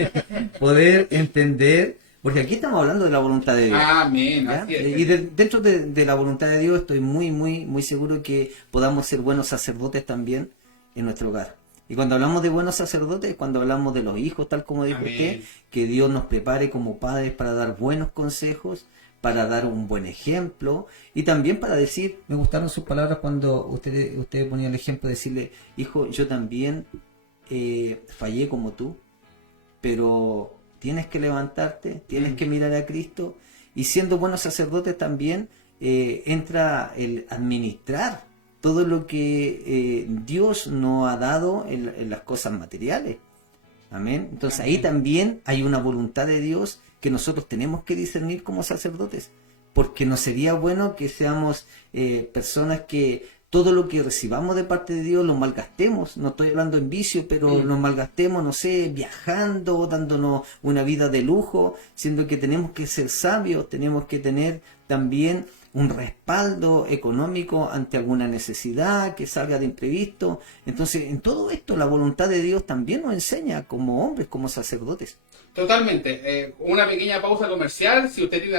poder entender, porque aquí estamos hablando de la voluntad de Dios. Amén. ¿Ya? Así es. Y dentro de la voluntad de Dios estoy muy seguro que podamos ser buenos sacerdotes también en nuestro hogar. Y cuando hablamos de buenos sacerdotes, cuando hablamos de los hijos, tal como dijo Amén. usted, que Dios nos prepare como padres para dar buenos consejos, para dar un buen ejemplo y también para decir, me gustaron sus palabras cuando usted ponía el ejemplo de decirle, hijo, yo también fallé como tú, pero tienes que levantarte, tienes que mirar a Cristo y siendo buenos sacerdotes también entra el administrar todo lo que Dios nos ha dado en las cosas materiales. Amén. Entonces ahí también hay una voluntad de Dios que nosotros tenemos que discernir como sacerdotes, porque no sería bueno que seamos personas que todo lo que recibamos de parte de Dios lo malgastemos. No estoy hablando en vicio, pero lo malgastemos, no sé, viajando, dándonos una vida de lujo, siendo que tenemos que ser sabios, tenemos que tener también un respaldo económico ante alguna necesidad que salga de imprevisto. Entonces, en todo esto, la voluntad de Dios también nos enseña como hombres, como sacerdotes. Totalmente. Una pequeña pausa comercial. Si usted tiene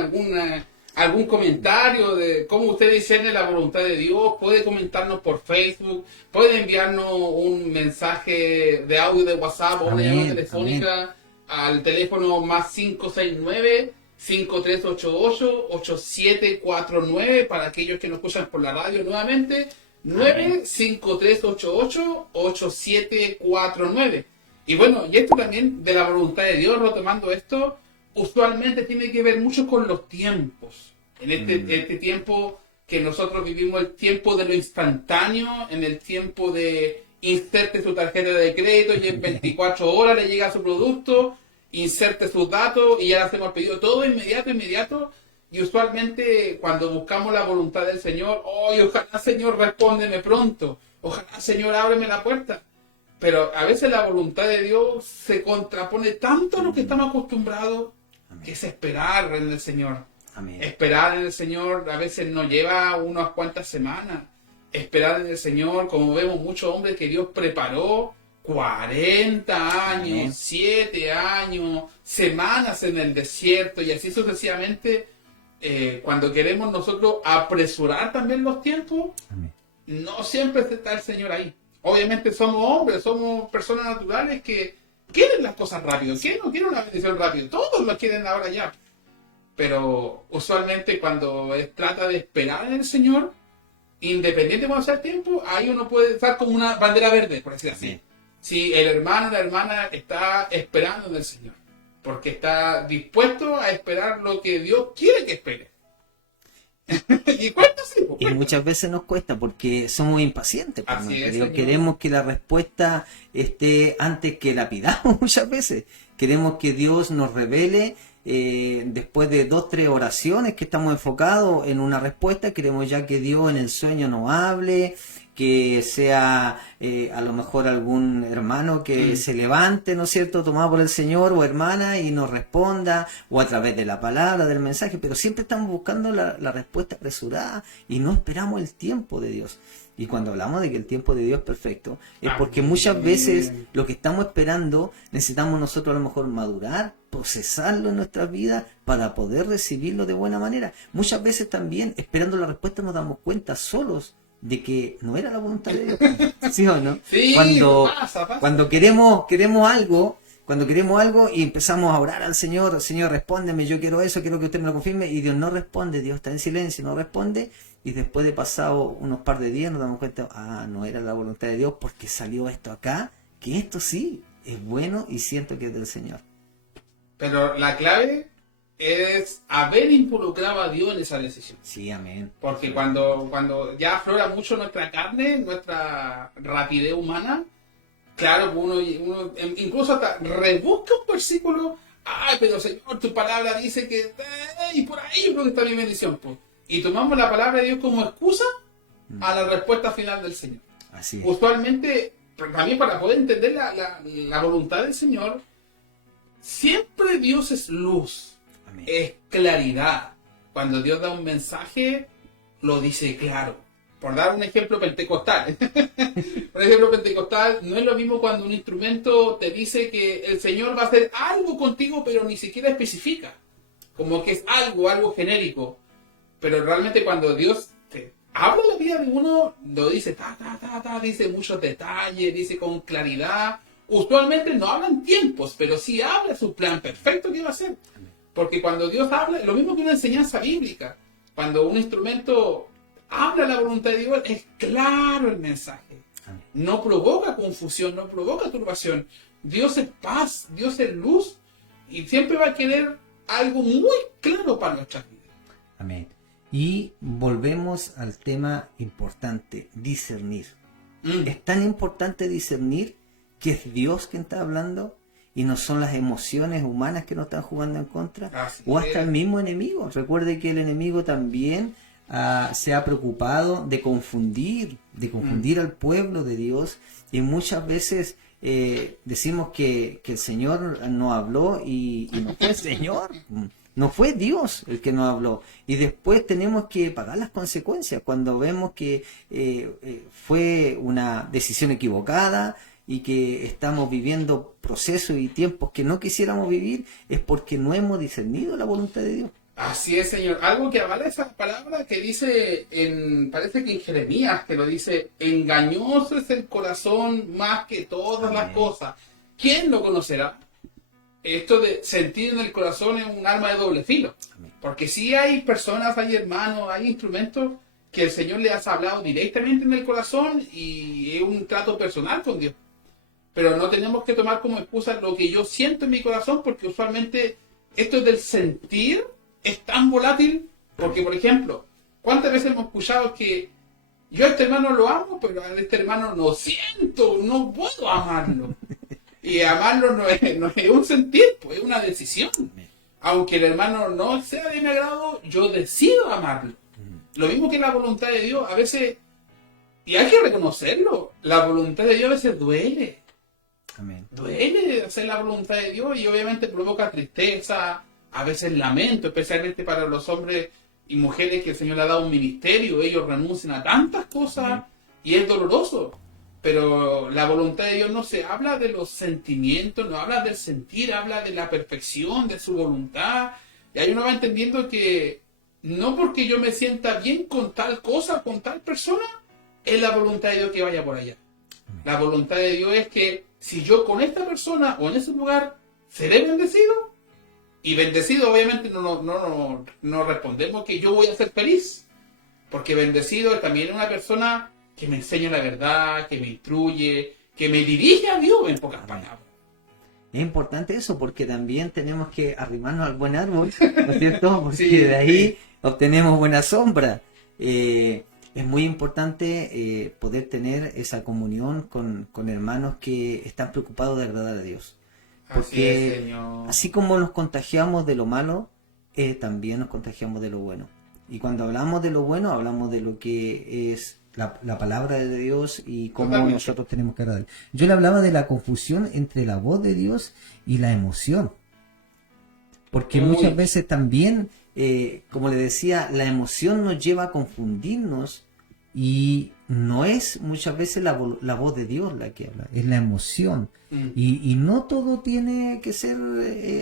algún comentario de cómo usted discierne la voluntad de Dios, puede comentarnos por Facebook, puede enviarnos un mensaje de audio de WhatsApp o una Amén, llamada telefónica al teléfono más 569-5388-8749 para aquellos que nos escuchan por la radio nuevamente, 95388-8749. Y bueno, y esto también de la voluntad de Dios, retomando esto, usualmente tiene que ver mucho con los tiempos. En este tiempo que nosotros vivimos, el tiempo de lo instantáneo, en el tiempo de inserte su tarjeta de crédito y en 24 horas le llega su producto, inserte sus datos y ya le hacemos el pedido, todo inmediato. Y usualmente cuando buscamos la voluntad del Señor, ojalá Señor respóndeme pronto, ojalá Señor ábreme la puerta. Pero a veces la voluntad de Dios se contrapone tanto a lo que estamos acostumbrados, que es esperar en el Señor. Amén. Esperar en el Señor a veces nos lleva unas cuantas semanas. Esperar en el Señor, como vemos muchos hombres que Dios preparó 40 años, Amén. 7 años, semanas en el desierto y así sucesivamente. Cuando queremos nosotros apresurar también los tiempos, Amén. no siempre está el Señor ahí. Obviamente somos hombres, somos personas naturales que quieren las cosas rápido. ¿Quién no quiere una bendición rápido? Todos lo quieren ahora ya. Pero usualmente cuando trata de esperar en el Señor, independiente de cuando sea el tiempo, ahí uno puede estar como una bandera verde, por decir así. Sí. Si el hermano o la hermana está esperando en el Señor, porque está dispuesto a esperar lo que Dios quiere que espere. Y cuesta, sí, pues, Y cuesta. muchas veces nos cuesta porque somos impacientes. Pues, Así ¿no? es, Querido, señor. queremos que la respuesta esté antes que la pidamos muchas veces. Queremos que Dios nos revele después de 2, 3 oraciones que estamos enfocados en una respuesta. Queremos ya que Dios en el sueño nos hable, que sea a lo mejor algún hermano que se levante, ¿no es cierto?, tomado por el Señor, o hermana, y nos responda, o a través de la palabra, del mensaje, pero siempre estamos buscando la respuesta apresurada y no esperamos el tiempo de Dios. Y cuando hablamos de que el tiempo de Dios es perfecto, es porque muchas veces lo que estamos esperando necesitamos nosotros a lo mejor madurar, procesarlo en nuestras vidas para poder recibirlo de buena manera. Muchas veces también, esperando la respuesta, nos damos cuenta solos de que no era la voluntad de Dios. ¿Sí o no? Sí, pasa. Cuando queremos algo y empezamos a orar al Señor, Señor, respóndeme, yo quiero eso, quiero que usted me lo confirme, y Dios no responde, Dios está en silencio, no responde, y después de pasado unos par de días nos damos cuenta, no era la voluntad de Dios porque salió esto acá, que esto sí es bueno y siento que es del Señor. Pero la clave es haber involucrado a Dios en esa decisión. Sí, amén. Porque cuando ya aflora mucho nuestra carne, nuestra rapidez humana, claro, uno incluso hasta rebusca un versículo. Ay, pero Señor, tu palabra dice que... y por ahí yo creo que está mi bendición. Pues. Y tomamos la palabra de Dios como excusa a la respuesta final del Señor. Así es. Usualmente, también para poder entender la voluntad del Señor, siempre Dios es luz. Amén. Es claridad. Cuando Dios da un mensaje, lo dice claro. Por dar un ejemplo pentecostal. Un ejemplo pentecostal no es lo mismo cuando un instrumento te dice que el Señor va a hacer algo contigo, pero ni siquiera especifica. Como que es algo genérico. Pero realmente cuando Dios te habla la vida de uno, lo dice dice muchos detalles, dice con claridad. Usualmente no hablan tiempos, pero sí habla su plan perfecto que va a hacer. Porque cuando Dios habla, lo mismo que una enseñanza bíblica, cuando un instrumento habla la voluntad de Dios, es claro el mensaje. No provoca confusión, no provoca turbación. Dios es paz, Dios es luz, y siempre va a querer algo muy claro para nuestras vidas. Amén. Y volvemos al tema importante, discernir. Es tan importante discernir que es Dios quien está hablando y no son las emociones humanas que nos están jugando en contra, Así o hasta es. el mismo enemigo. Recuerde que el enemigo también se ha preocupado de confundir al pueblo de Dios, y muchas veces decimos que el Señor nos habló y no fue el Señor. No fue Dios el que nos habló, y después tenemos que pagar las consecuencias cuando vemos que fue una decisión equivocada y que estamos viviendo procesos y tiempos que no quisiéramos vivir. Es porque no hemos discernido la voluntad de Dios. Así es, Señor. Algo que avala esa palabra que dice, parece que en Jeremías, que lo dice, engañoso es el corazón más que todas las cosas. ¿Quién lo conocerá? Esto de sentir en el corazón es un arma de doble filo. Porque sí hay personas, hay hermanos, hay instrumentos que el Señor le has hablado directamente en el corazón y es un trato personal con Dios. Pero no tenemos que tomar como excusa lo que yo siento en mi corazón, porque usualmente esto del sentir es tan volátil, porque por ejemplo, ¿cuántas veces hemos escuchado que yo a este hermano lo amo, pero a este hermano no siento, no puedo amarlo? Y amarlo no es un sentir, pues es una decisión. Aunque el hermano no sea de mi agrado, yo decido amarlo. Lo mismo que la voluntad de Dios, a veces, y hay que reconocerlo, la voluntad de Dios a veces duele. Amén. Duele hacer la voluntad de Dios y obviamente provoca tristeza, a veces lamento, especialmente para los hombres y mujeres que el Señor le ha dado un ministerio. Ellos renuncian a tantas cosas y es doloroso. Pero la voluntad de Dios no se habla de los sentimientos, no habla del sentir, habla de la perfección, de su voluntad. Y ahí uno va entendiendo que no porque yo me sienta bien con tal cosa, con tal persona, es la voluntad de Dios que vaya por allá. La voluntad de Dios es que si yo con esta persona o en ese lugar seré bendecido, y bendecido obviamente no respondemos que yo voy a ser feliz, porque bendecido es también una persona que me enseña la verdad, que me instruye, que me dirige a Dios, en pocas palabras. Es importante eso porque también tenemos que arrimarnos al buen árbol, ¿no es cierto? Porque Sí, de ahí sí. obtenemos buena sombra. Es muy importante poder tener esa comunión con hermanos que están preocupados de agradar a Dios. Así Porque es, Señor. así como nos contagiamos de lo malo, también nos contagiamos de lo bueno. Y cuando hablamos de lo bueno, hablamos de lo que es la palabra de Dios y cómo Totalmente. nosotros tenemos que agradar. Yo le hablaba de la confusión entre la voz de Dios y la emoción. Porque Uy. muchas veces también, como le decía, la emoción nos lleva a confundirnos y no es muchas veces la voz de Dios la que habla, es la emoción. Y no todo tiene que ser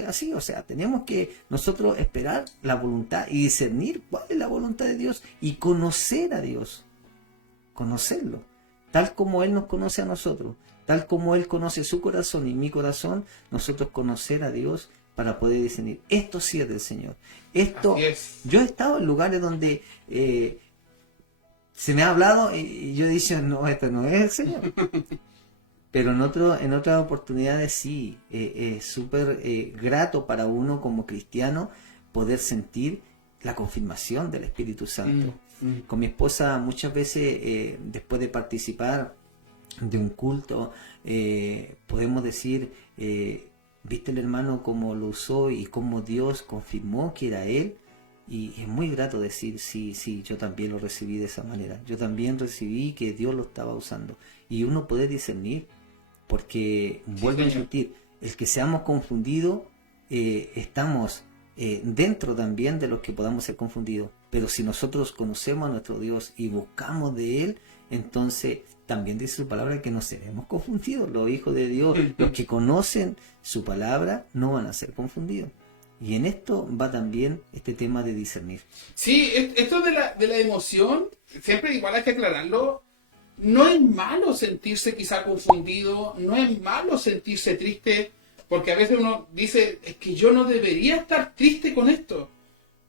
así, o sea, tenemos que nosotros esperar la voluntad y discernir cuál es la voluntad de Dios y conocer a Dios, conocerlo, tal como Él nos conoce a nosotros, tal como Él conoce su corazón y mi corazón, nosotros conocer a Dios para poder discernir, esto sí es del Señor. Esto, Así es. yo he estado en lugares donde se me ha hablado y yo he dicho, no, esto no es el Señor. Pero en otras oportunidades sí, es súper grato para uno como cristiano poder sentir la confirmación del Espíritu Santo. Con mi esposa muchas veces, después de participar de un culto, podemos decir, ¿viste el hermano cómo lo usó y cómo Dios confirmó que era él? Y es muy grato decir, sí, yo también lo recibí de esa manera. Yo también recibí que Dios lo estaba usando. Y uno puede discernir, porque vuelvo a señor. repetir, el que seamos confundidos, estamos dentro también de los que podamos ser confundidos. Pero si nosotros conocemos a nuestro Dios y buscamos de Él, entonces también dice su palabra que no seremos confundidos. Los hijos de Dios, los que conocen su palabra, no van a ser confundidos. Y en esto va también este tema de discernir. Sí, esto de la emoción, siempre igual hay que aclararlo. No es malo sentirse quizá confundido, no es malo sentirse triste, porque a veces uno dice, es que yo no debería estar triste con esto.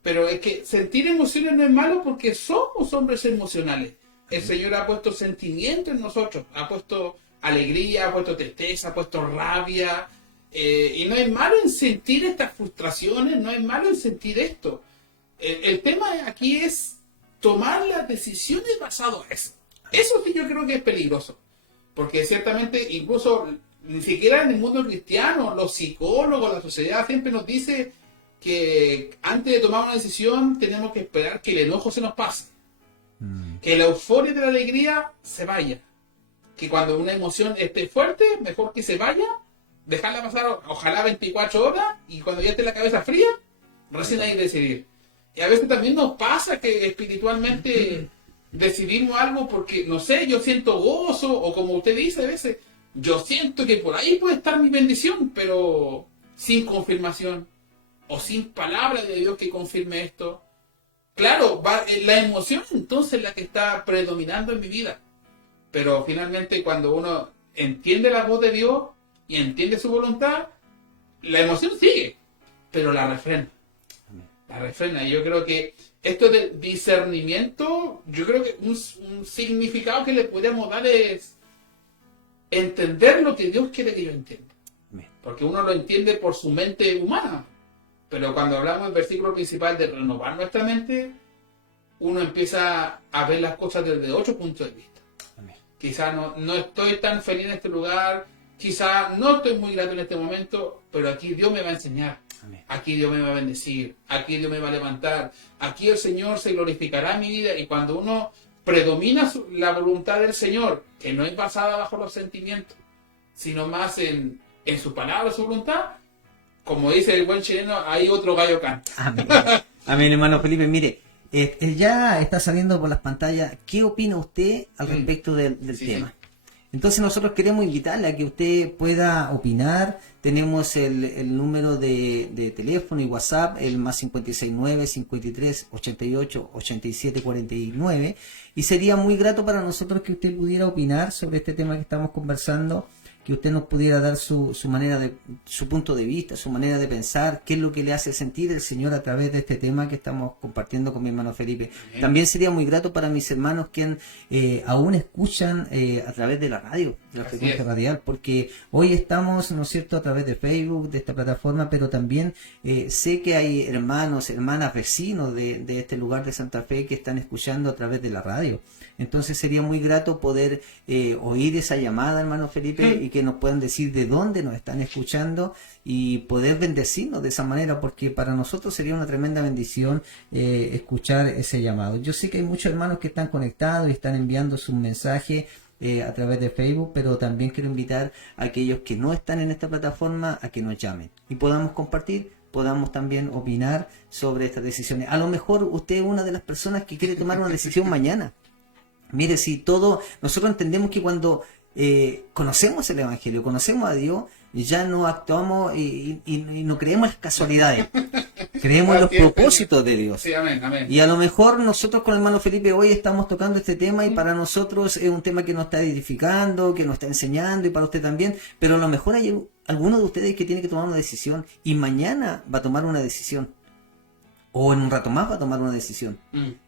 Pero es que sentir emociones no es malo porque somos hombres emocionales. El Señor ha puesto sentimiento en nosotros, ha puesto alegría, ha puesto tristeza, ha puesto rabia. Y no es malo en sentir estas frustraciones, no es malo en sentir esto. El tema aquí es tomar las decisiones basado a eso. Eso sí yo creo que es peligroso. Porque ciertamente, incluso ni siquiera en el mundo cristiano, los psicólogos, la sociedad siempre nos dice que antes de tomar una decisión tenemos que esperar que el enojo se nos pase. Que la euforia de la alegría se vaya. Que cuando una emoción esté fuerte, mejor que se vaya, dejarla pasar ojalá 24 horas y cuando ya esté la cabeza fría, recién hay que decidir. Y a veces también nos pasa que espiritualmente decidimos algo porque, no sé, yo siento gozo o como usted dice a veces, yo siento que por ahí puede estar mi bendición, pero sin confirmación o sin palabra de Dios que confirme esto. Claro, la emoción entonces es la que está predominando en mi vida. Pero finalmente cuando uno entiende la voz de Dios y entiende su voluntad, la emoción sigue, pero la refrena. La refrena. Y yo creo que esto de discernimiento, yo creo que un significado que le podemos dar es entender lo que Dios quiere que yo entienda. Amén. Porque uno lo entiende por su mente humana. Pero cuando hablamos del versículo principal de renovar nuestra mente, uno empieza a ver las cosas desde otro punto de vista. Amén. Quizás no estoy tan feliz en este lugar, quizás no estoy muy grato en este momento, pero aquí Dios me va a enseñar. Amén. Aquí Dios me va a bendecir, aquí Dios me va a levantar, aquí el Señor se glorificará en mi vida. Y cuando uno predomina la voluntad del Señor, que no es basada bajo los sentimientos, sino más en su palabra, su voluntad, como dice el buen chileno, hay otro gallo canta. Amén. Amén, hermano Felipe. Mire, él ya está saliendo por las pantallas. ¿Qué opina usted al respecto del Sí, tema? sí. Entonces nosotros queremos invitarle a que usted pueda opinar. Tenemos el número de teléfono y WhatsApp, el más 569 53 88 87 49. Y sería muy grato para nosotros que usted pudiera opinar sobre este tema que estamos conversando, que usted nos pudiera dar su manera su punto de vista, su manera de pensar, qué es lo que le hace sentir el Señor a través de este tema que estamos compartiendo con mi hermano Felipe. Amén. También sería muy grato para mis hermanos que aún escuchan a través de la radio, de la Así frecuencia es. radial, porque hoy estamos, ¿no es cierto?, a través de Facebook, de esta plataforma, pero también sé que hay hermanos, hermanas, vecinos de este lugar de Santa Fe que están escuchando a través de la radio. Entonces sería muy grato poder oír esa llamada, hermano Felipe, y que nos puedan decir de dónde nos están escuchando y poder bendecirnos de esa manera, porque para nosotros sería una tremenda bendición escuchar ese llamado. Yo sé que hay muchos hermanos que están conectados y están enviando sus mensajes a través de Facebook, pero también quiero invitar a aquellos que no están en esta plataforma a que nos llamen y podamos compartir, podamos también opinar sobre estas decisiones. A lo mejor usted es una de las personas que quiere tomar una decisión mañana. Mire, si nosotros entendemos que cuando conocemos el Evangelio, conocemos a Dios, ya no actuamos y no creemos en las casualidades, creemos en los propósitos de Dios. Sí, amén, amén. Y a lo mejor nosotros con el hermano Felipe hoy estamos tocando este tema y para nosotros es un tema que nos está edificando, que nos está enseñando y para usted también, pero a lo mejor hay alguno de ustedes que tiene que tomar una decisión y mañana va a tomar una decisión o en un rato más va a tomar una decisión.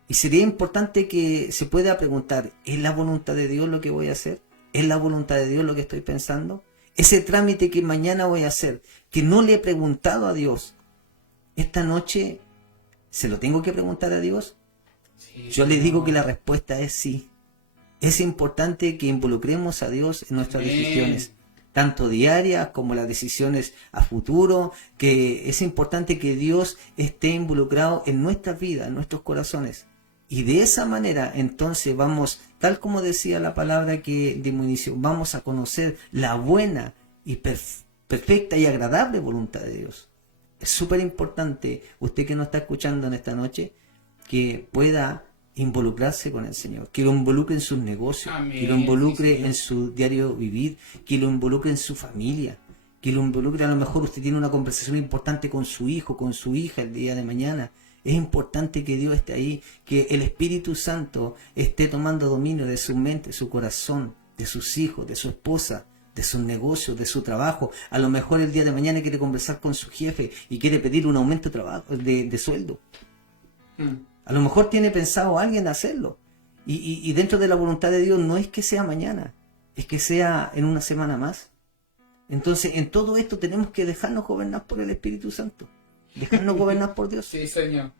Y sería importante que se pueda preguntar, ¿es la voluntad de Dios lo que voy a hacer? ¿Es la voluntad de Dios lo que estoy pensando? Ese trámite que mañana voy a hacer, que no le he preguntado a Dios, esta noche, ¿se lo tengo que preguntar a Dios? Sí, Yo les digo que la respuesta es sí. Es importante que involucremos a Dios en nuestras Amén. decisiones, tanto diarias como las decisiones a futuro, que es importante que Dios esté involucrado en nuestras vidas, en nuestros corazones. Y de esa manera, entonces vamos, tal como decía la palabra que de inicio, vamos a conocer la buena y perfecta y agradable voluntad de Dios. Es súper importante, usted que nos está escuchando en esta noche, que pueda involucrarse con el Señor, que lo involucre en sus negocios, Amén. que lo involucre Sí, Señor. en su diario vivir, que lo involucre en su familia, que lo involucre, a lo mejor usted tiene una conversación importante con su hijo, con su hija el día de mañana. Es importante que Dios esté ahí, que el Espíritu Santo esté tomando dominio de su mente, su corazón, de sus hijos, de su esposa, de sus negocios, de su trabajo. A lo mejor el día de mañana quiere conversar con su jefe y quiere pedir un aumento de trabajo, de sueldo. A lo mejor tiene pensado alguien hacerlo. Y dentro de la voluntad de Dios no es que sea mañana, es que sea en una semana más. Entonces, en todo esto tenemos que dejarnos gobernar por el Espíritu Santo. Dejarnos gobernar por Dios. Sí, Señor.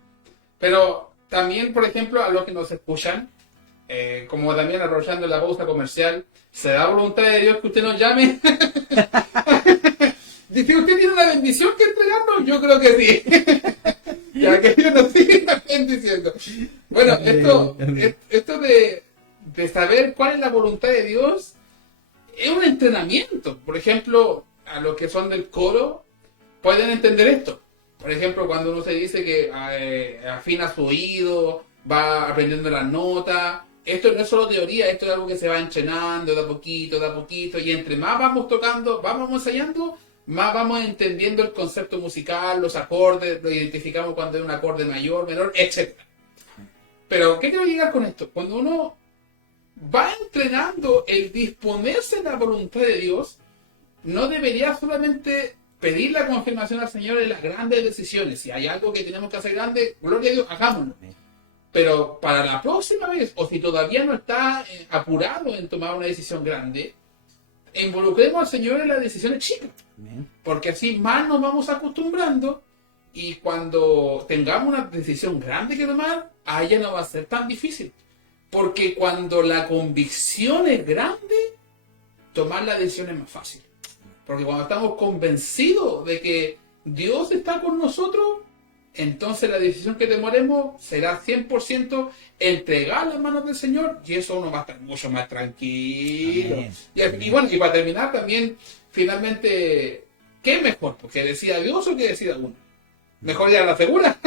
Pero también, por ejemplo, a los que nos escuchan, como también aprovechando la pausa comercial, ¿será voluntad de Dios que usted nos llame? Dice, ¿usted tiene una bendición que entregarnos? Yo creo que sí. Ya que Dios nos siga bendiciendo. Bueno, esto de saber cuál es la voluntad de Dios es un entrenamiento. Por ejemplo, a los que son del coro pueden entender esto. Por ejemplo, cuando uno se dice que afina su oído, va aprendiendo las notas, esto no es solo teoría, esto es algo que se va entrenando de a poquito, y entre más vamos tocando, vamos ensayando, más vamos entendiendo el concepto musical, los acordes, lo identificamos cuando es un acorde mayor, menor, etc. Pero, ¿qué quiero llegar con esto? Cuando uno va entrenando el disponerse en la voluntad de Dios, no debería solamente pedir la confirmación al Señor en las grandes decisiones. Si hay algo que tenemos que hacer grande, gloria a Dios, hagámoslo. Pero para la próxima vez, o si todavía no está apurado en tomar una decisión grande, involucremos al Señor en las decisiones chicas. Amén. Porque así más nos vamos acostumbrando y cuando tengamos una decisión grande que tomar, a ella no va a ser tan difícil. Porque cuando la convicción es grande, tomar la decisión es más fácil. Porque cuando estamos convencidos de que Dios está con nosotros, entonces la decisión que tomaremos será 100% entregar las manos del Señor y eso uno va a estar mucho más tranquilo. Amén. Y bueno, y para terminar también, finalmente, ¿qué es mejor? ¿Que decida Dios o que decida uno? Mejor ya la segura.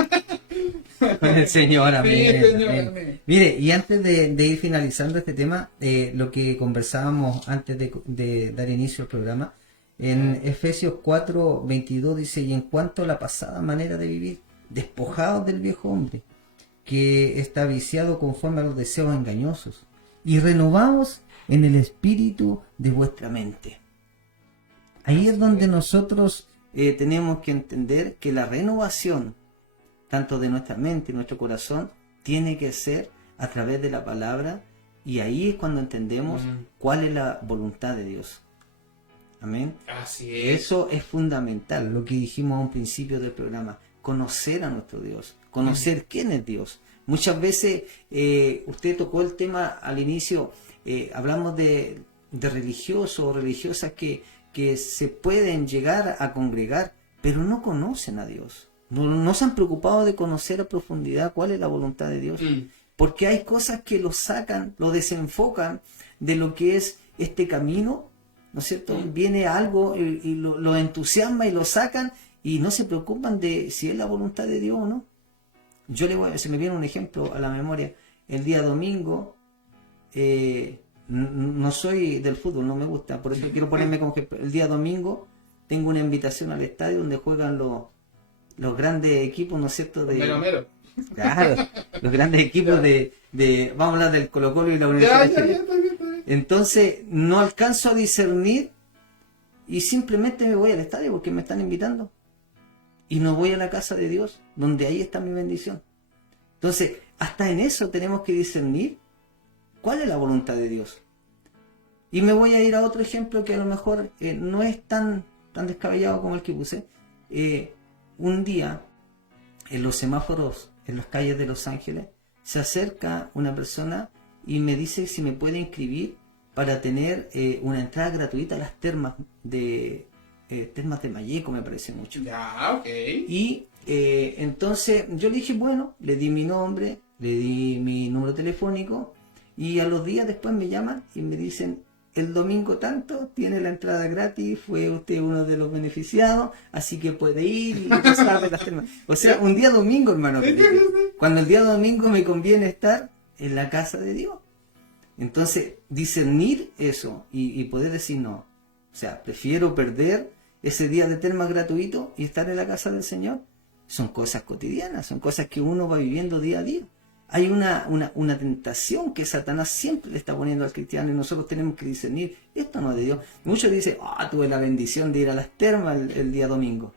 Con el Señor, amén. Sí, Señor, amén. amén. Mire, y antes de ir finalizando este tema, lo que conversábamos antes de dar inicio al programa, en Efesios 4:22 dice, y en cuanto a la pasada manera de vivir, despojados del viejo hombre, que está viciado conforme a los deseos engañosos, y renovados en el espíritu de vuestra mente. Ahí es donde nosotros tenemos que entender que la renovación, tanto de nuestra mente y nuestro corazón, tiene que ser a través de la palabra, y ahí es cuando entendemos cuál es la voluntad de Dios. Amén. Así es. Eso es fundamental, lo que dijimos a un principio del programa, conocer a nuestro Dios, conocer quién es Dios. Muchas veces usted tocó el tema al inicio, hablamos de religiosos o religiosas que se pueden llegar a congregar, pero no conocen a Dios. No se han preocupado de conocer a profundidad cuál es la voluntad de Dios. Porque hay cosas que lo sacan, lo desenfocan de lo que es este camino, ¿no es cierto? Viene algo y lo entusiasma y lo sacan y no se preocupan de si es la voluntad de Dios o no. Se me viene un ejemplo a la memoria. El día domingo, no soy del fútbol, no me gusta, por eso quiero ponerme como ejemplo. El día domingo tengo una invitación al estadio donde juegan los grandes equipos, ¿no es cierto? Mero. Claro, los grandes equipos vamos a hablar del Colo-Colo y la Universidad de Chile. Está bien. Entonces no alcanzo a discernir y simplemente me voy al estadio porque me están invitando. Y no voy a la casa de Dios, donde ahí está mi bendición. Entonces, hasta en eso tenemos que discernir cuál es la voluntad de Dios. Y me voy a ir a otro ejemplo que a lo mejor no es tan descabellado como el que puse. Un día, en los semáforos, en las calles de Los Ángeles, se acerca una persona y me dice si me puede inscribir para tener una entrada gratuita a las termas de Mayeco, me parece mucho. Ya, ok. Y entonces yo le dije, bueno, le di mi nombre, le di mi número telefónico y a los días después me llaman y me dicen, el domingo tanto tiene la entrada gratis, fue usted uno de los beneficiados, así que puede ir y pasar de las termas. O sea, un día domingo, hermano, cuando el día domingo me conviene estar en la casa de Dios. Entonces, discernir eso y poder decir no. O sea, prefiero perder ese día de terma gratuito y estar en la casa del Señor. Son cosas cotidianas, son cosas que uno va viviendo día a día. Hay una tentación que Satanás siempre le está poniendo al cristiano y nosotros tenemos que discernir, esto no es de Dios. Muchos dicen, tuve la bendición de ir a las termas el día domingo.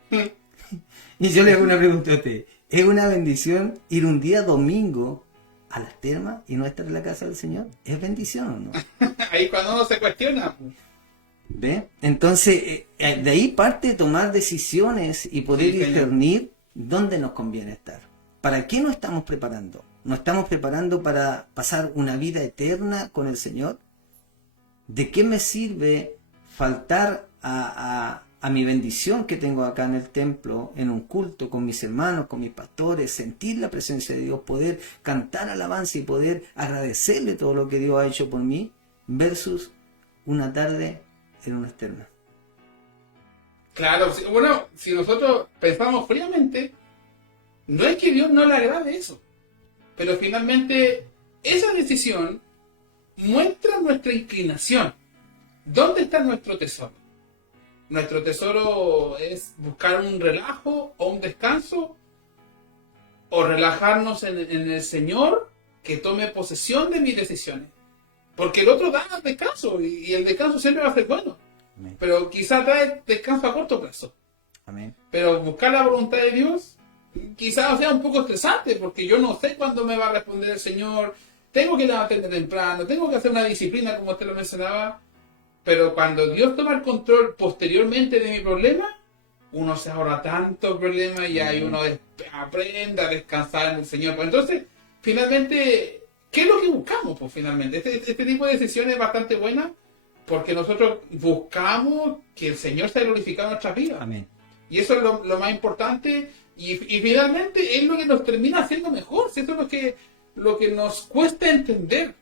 Y yo le hago una pregunta a usted, ¿es una bendición ir un día domingo a las termas y no estar en la casa del Señor? ¿Es bendición o no? Ahí cuando uno se cuestiona. ¿Ve? Entonces, de ahí parte tomar decisiones y poder Sí, señor. discernir dónde nos conviene estar. ¿Para qué nos estamos preparando? ¿Nos estamos preparando para pasar una vida eterna con el Señor? ¿De qué me sirve faltar a mi bendición que tengo acá en el templo, en un culto, con mis hermanos, con mis pastores, sentir la presencia de Dios, poder cantar alabanza y poder agradecerle todo lo que Dios ha hecho por mí, versus una tarde en una externa? Claro, bueno, si nosotros pensamos fríamente, no es que Dios no le agrade eso, pero finalmente esa decisión muestra nuestra inclinación. ¿Dónde está nuestro tesoro? ¿Nuestro tesoro es buscar un relajo o un descanso? ¿O relajarnos en el Señor que tome posesión de mis decisiones? Porque el otro da descanso y el descanso siempre va a ser bueno. Amén. Pero quizás trae descanso a corto plazo. Amén. Pero buscar la voluntad de Dios quizás sea un poco estresante, porque yo no sé cuándo me va a responder el Señor. Tengo que levantarme temprano, tengo que hacer una disciplina, como usted lo mencionaba. Pero cuando Dios toma el control posteriormente de mi problema, uno se ahorra tantos problemas y ahí uno aprende a descansar en el Señor. Pues entonces, finalmente, ¿qué es lo que buscamos? Pues finalmente, este tipo de decisiones es bastante buena porque nosotros buscamos que el Señor sea glorificado en nuestras vidas. Amén. Y eso es lo más importante y finalmente es lo que nos termina haciendo mejor. ¿Sí? Eso es lo que nos cuesta entender.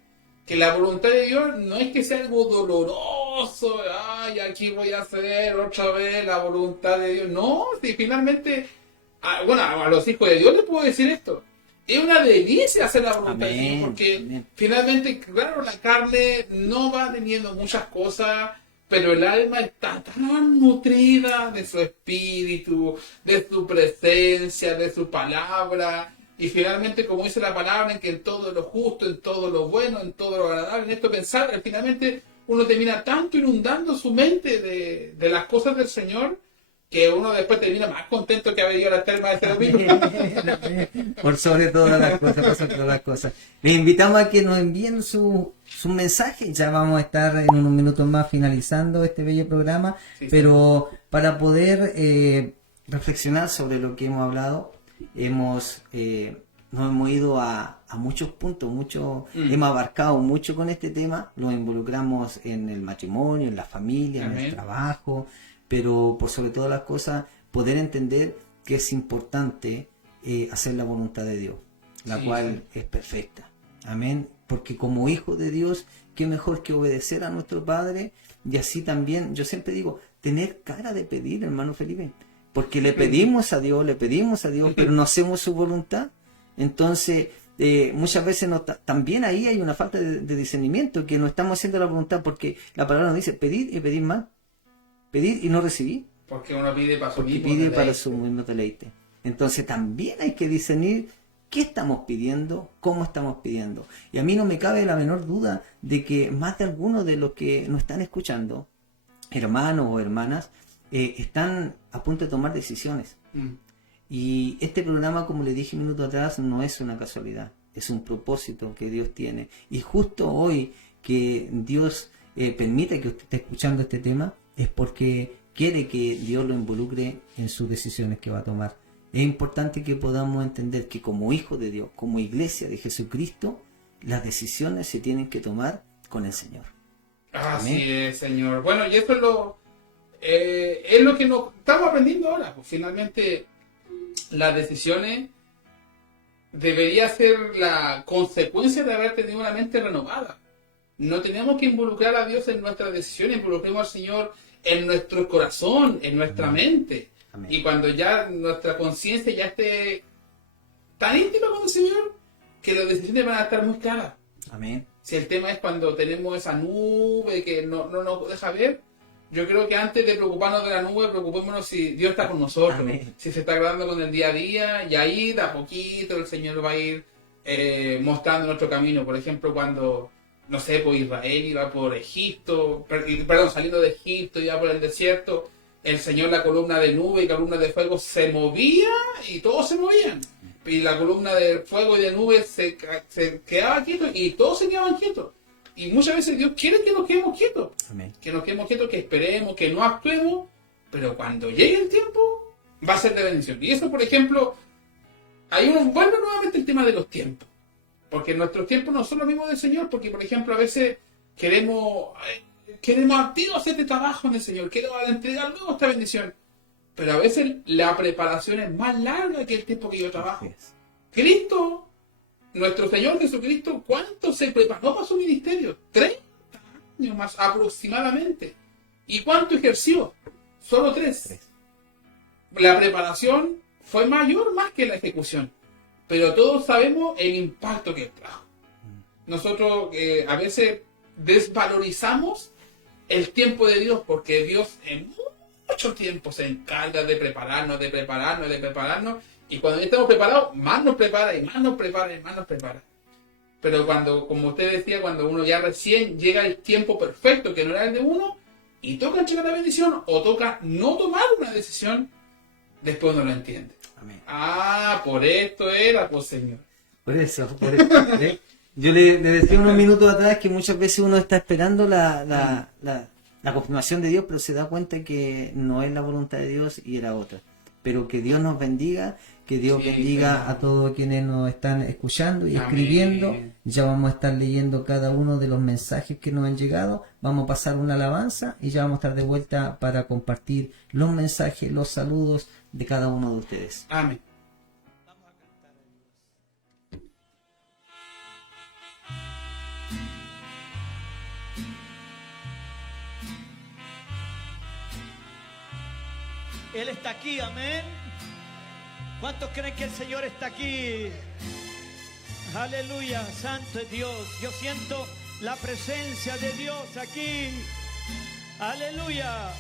Que la voluntad de Dios no es que sea algo doloroso, ay, aquí voy a hacer otra vez la voluntad de Dios. No, si finalmente, a los hijos de Dios les puedo decir esto. Es una delicia hacer la voluntad de Dios, porque finalmente, claro, la carne no va teniendo muchas cosas, pero el alma está tan nutrida de su espíritu, de su presencia, de su palabra. Y finalmente, como dice la palabra, en que en todo lo justo, en todo lo bueno, en todo lo agradable, en esto pensar, que finalmente uno termina tanto inundando su mente de las cosas del Señor, que uno después termina más contento que haber ido a la terma de este domingo. Por sobre todas las cosas, por sobre todas las cosas. Les invitamos a que nos envíen su mensaje. Ya vamos a estar en unos minutos más finalizando este bello programa, Sí, pero para poder reflexionar sobre lo que hemos hablado, nos hemos ido a muchos puntos, hemos abarcado mucho con este tema, lo involucramos en el matrimonio, en la familia, en el trabajo, pero por sobre todas las cosas, poder entender que es importante hacer la voluntad de Dios, la cual es perfecta. Amén. Porque como hijos de Dios, qué mejor que obedecer a nuestro Padre, y así también, yo siempre digo, tener cara de pedir, hermano Felipe. Porque le pedimos a Dios, pero no hacemos su voluntad. Entonces, muchas veces también ahí hay una falta de discernimiento, que no estamos haciendo la voluntad, porque la palabra nos dice, pedir y pedir más. Pedir y no recibir. Porque uno pide para su Porque mismo pide deleite. para su mismo deleite. Entonces también hay que discernir qué estamos pidiendo, cómo estamos pidiendo. Y a mí no me cabe la menor duda de que más de algunos de los que nos están escuchando, hermanos o hermanas, están a punto de tomar decisiones. Y este programa, como le dije minutos atrás, no es una casualidad, es un propósito que Dios tiene. Y justo hoy que Dios permite que usted esté escuchando este tema, es porque quiere que Dios lo involucre en sus decisiones que va a tomar. Es importante que podamos entender que como hijos de Dios, como iglesia de Jesucristo, las decisiones se tienen que tomar con el Señor. Así Amén. es, Señor. Bueno, y esto es lo que nos estamos aprendiendo ahora. Pues finalmente, las decisiones debería ser la consecuencia de haber tenido una mente renovada. No tenemos que involucrar a Dios en nuestras decisiones, involucremos al Señor en nuestro corazón, en nuestra mente. Amén. Y cuando ya nuestra conciencia ya esté tan íntima con el Señor, que las decisiones van a estar muy claras. Amén. Si el tema es cuando tenemos esa nube que no nos deja ver, yo creo que antes de preocuparnos de la nube, preocupémonos si Dios está con nosotros, Amén. si se está agradando con el día a día, y ahí de a poquito el Señor va a ir mostrando nuestro camino. Por ejemplo, cuando, no sé, pues Israel iba por Egipto, saliendo de Egipto, iba por el desierto, el Señor, la columna de nube y columna de fuego se movía y todos se movían. Y la columna de fuego y de nube se quedaba quieto y todos se quedaban quietos. Y muchas veces Dios quiere que nos quedemos quietos. Amén. Que nos quedemos quietos, que esperemos, que no actuemos, pero cuando llegue el tiempo va a ser de bendición. Y eso, por ejemplo, vuelve nuevamente el tema de los tiempos. Porque nuestros tiempos no son los mismos del Señor, porque, por ejemplo, a veces queremos activo hacer este trabajo en el Señor, quiero entregar luego esta bendición. Pero a veces la preparación es más larga que el tiempo que yo trabajo. Así es. Cristo, nuestro Señor Jesucristo, ¿cuánto se preparó para su ministerio? 30 años más aproximadamente. ¿Y cuánto ejerció? Solo 3. La preparación fue mayor más que la ejecución. Pero todos sabemos el impacto que trajo. Nosotros a veces desvalorizamos el tiempo de Dios, porque Dios en mucho tiempo se encarga de prepararnos, y cuando ya estamos preparados, más nos prepara y más nos prepara y más nos prepara. Pero cuando, como usted decía, cuando uno ya recién llega el tiempo perfecto, que no era el de uno, y toca entregar la bendición o toca no tomar una decisión, después no lo entiende. Amén. Ah, por esto era, pues Señor. Por eso, ¿eh? Yo le decía unos minutos atrás que muchas veces uno está esperando la confirmación de Dios, pero se da cuenta que no es la voluntad de Dios y era otra. Pero que Dios nos bendiga, que Dios Sí, bendiga Señor. a todos quienes nos están escuchando y Amén. escribiendo. Ya vamos a estar leyendo cada uno de los mensajes que nos han llegado. Vamos a pasar una alabanza y ya vamos a estar de vuelta para compartir los mensajes, los saludos de cada uno de ustedes. Amén. Él está aquí, amén. ¿Cuántos creen que el Señor está aquí? Aleluya, santo es Dios. Yo siento la presencia de Dios aquí. Aleluya.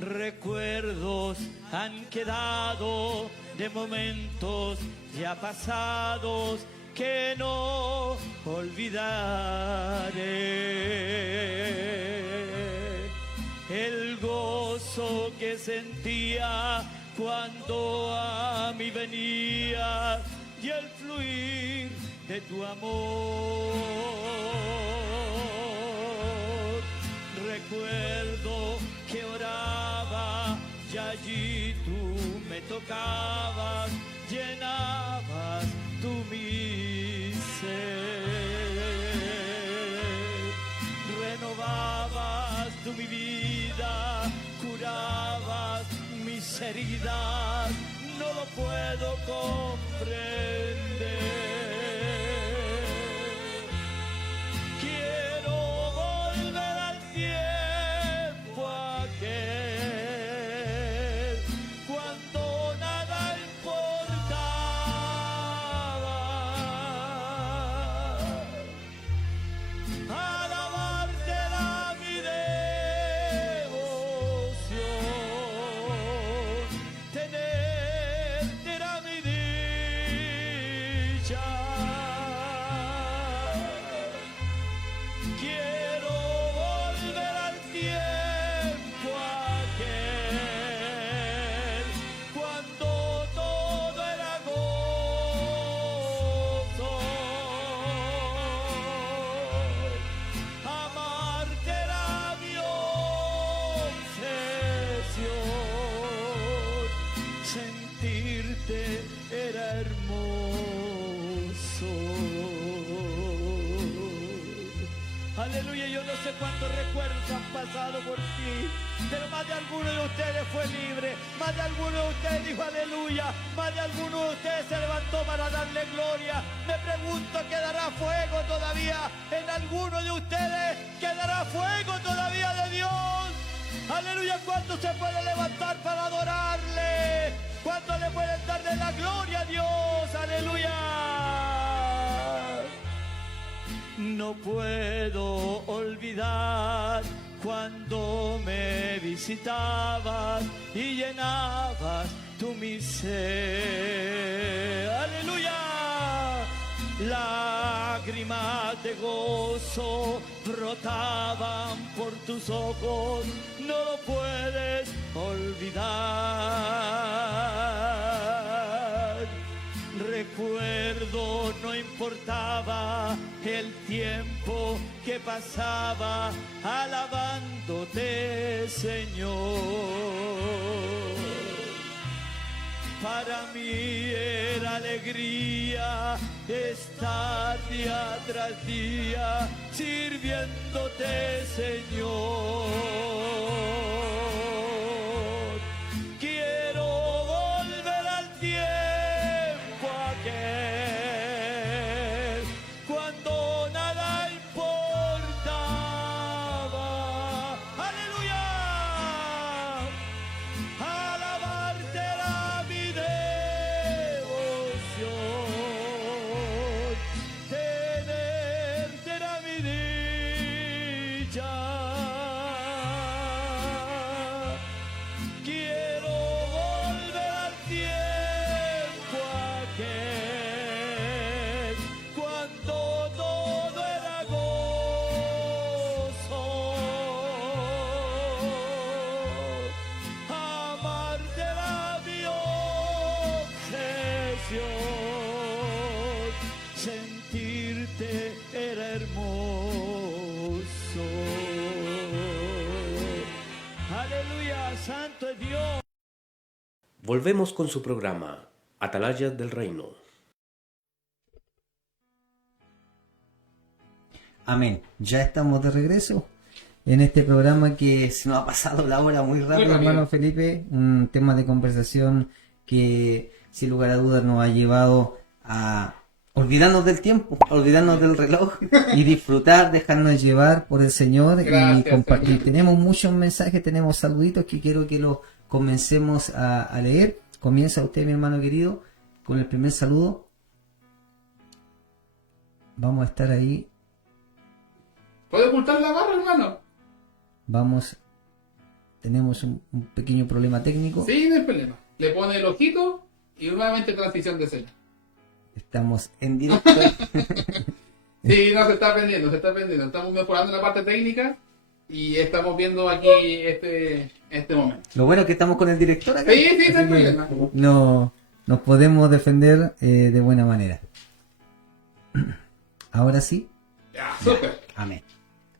Recuerdos han quedado de momentos ya pasados que no olvidaré. El gozo que sentía cuando a mí venía y el fluir de tu amor. Recuerdo que oraba y allí tú me tocabas, llenabas tú mi ser, renovabas tú mi vida, curabas mis heridas, no lo puedo comprender. Quiero volver al tiempo aquel cuando nada importaba, alabarte era mi devoción, tenerte era mi dicha. Quiero volver al tiempo aquel cuando todo era gozo, amarte era mi obsesión, sentirte era hermoso. Aleluya, yo no sé cuántos recuerdos han pasado por ti, pero más de alguno de ustedes fue libre, más de alguno de ustedes dijo aleluya, más de alguno de ustedes se levantó para darle gloria. Me pregunto, ¿quedará fuego todavía en alguno de ustedes? ¿Quedará fuego todavía de Dios? Aleluya, ¿cuánto se puede levantar para adorarle? ¿Cuánto le pueden darle la gloria a Dios? Aleluya. No puedo olvidar cuando me visitabas y llenabas tu mi ser. ¡Aleluya! Lágrimas de gozo brotaban por tus ojos, no lo puedes olvidar. Recuerdo, no importaba el tiempo que pasaba alabándote, Señor. Para mí era alegría estar día tras día sirviéndote, Señor. Quiero volver al tiempo aquel cuando nada importaba. ¡Aleluya! Alabarte era mi devoción, tenerte era mi dicha. sentirte era hermoso. Aleluya, santo es Dios. Volvemos con su programa, Atalayas del Reino. Amén. Ya estamos de regreso en este programa que se nos ha pasado la hora muy rápido, rápido. hermano Felipe. Un tema de conversación que sin lugar a dudas nos ha llevado a olvidarnos del tiempo, olvidarnos del reloj y disfrutar, dejarnos llevar por el Señor y Gracias, compartir. Señor. Tenemos muchos mensajes, tenemos saluditos que quiero que los comencemos a leer. Comienza usted, mi hermano querido, con el primer saludo. Vamos a estar ahí. ¿Puede ocultar la barra, hermano? Vamos, tenemos un pequeño problema técnico. Sí, no hay problema. Le pone el ojito y nuevamente transición de escena. Estamos en directo. Sí, no, se está aprendiendo, se está aprendiendo. Estamos mejorando la parte técnica y estamos viendo aquí este momento. Lo bueno es que estamos con el director acá. Sí, sí, no hay Así que problema. no, nos podemos defender de buena manera. Ahora sí. Ya, súper. Amén.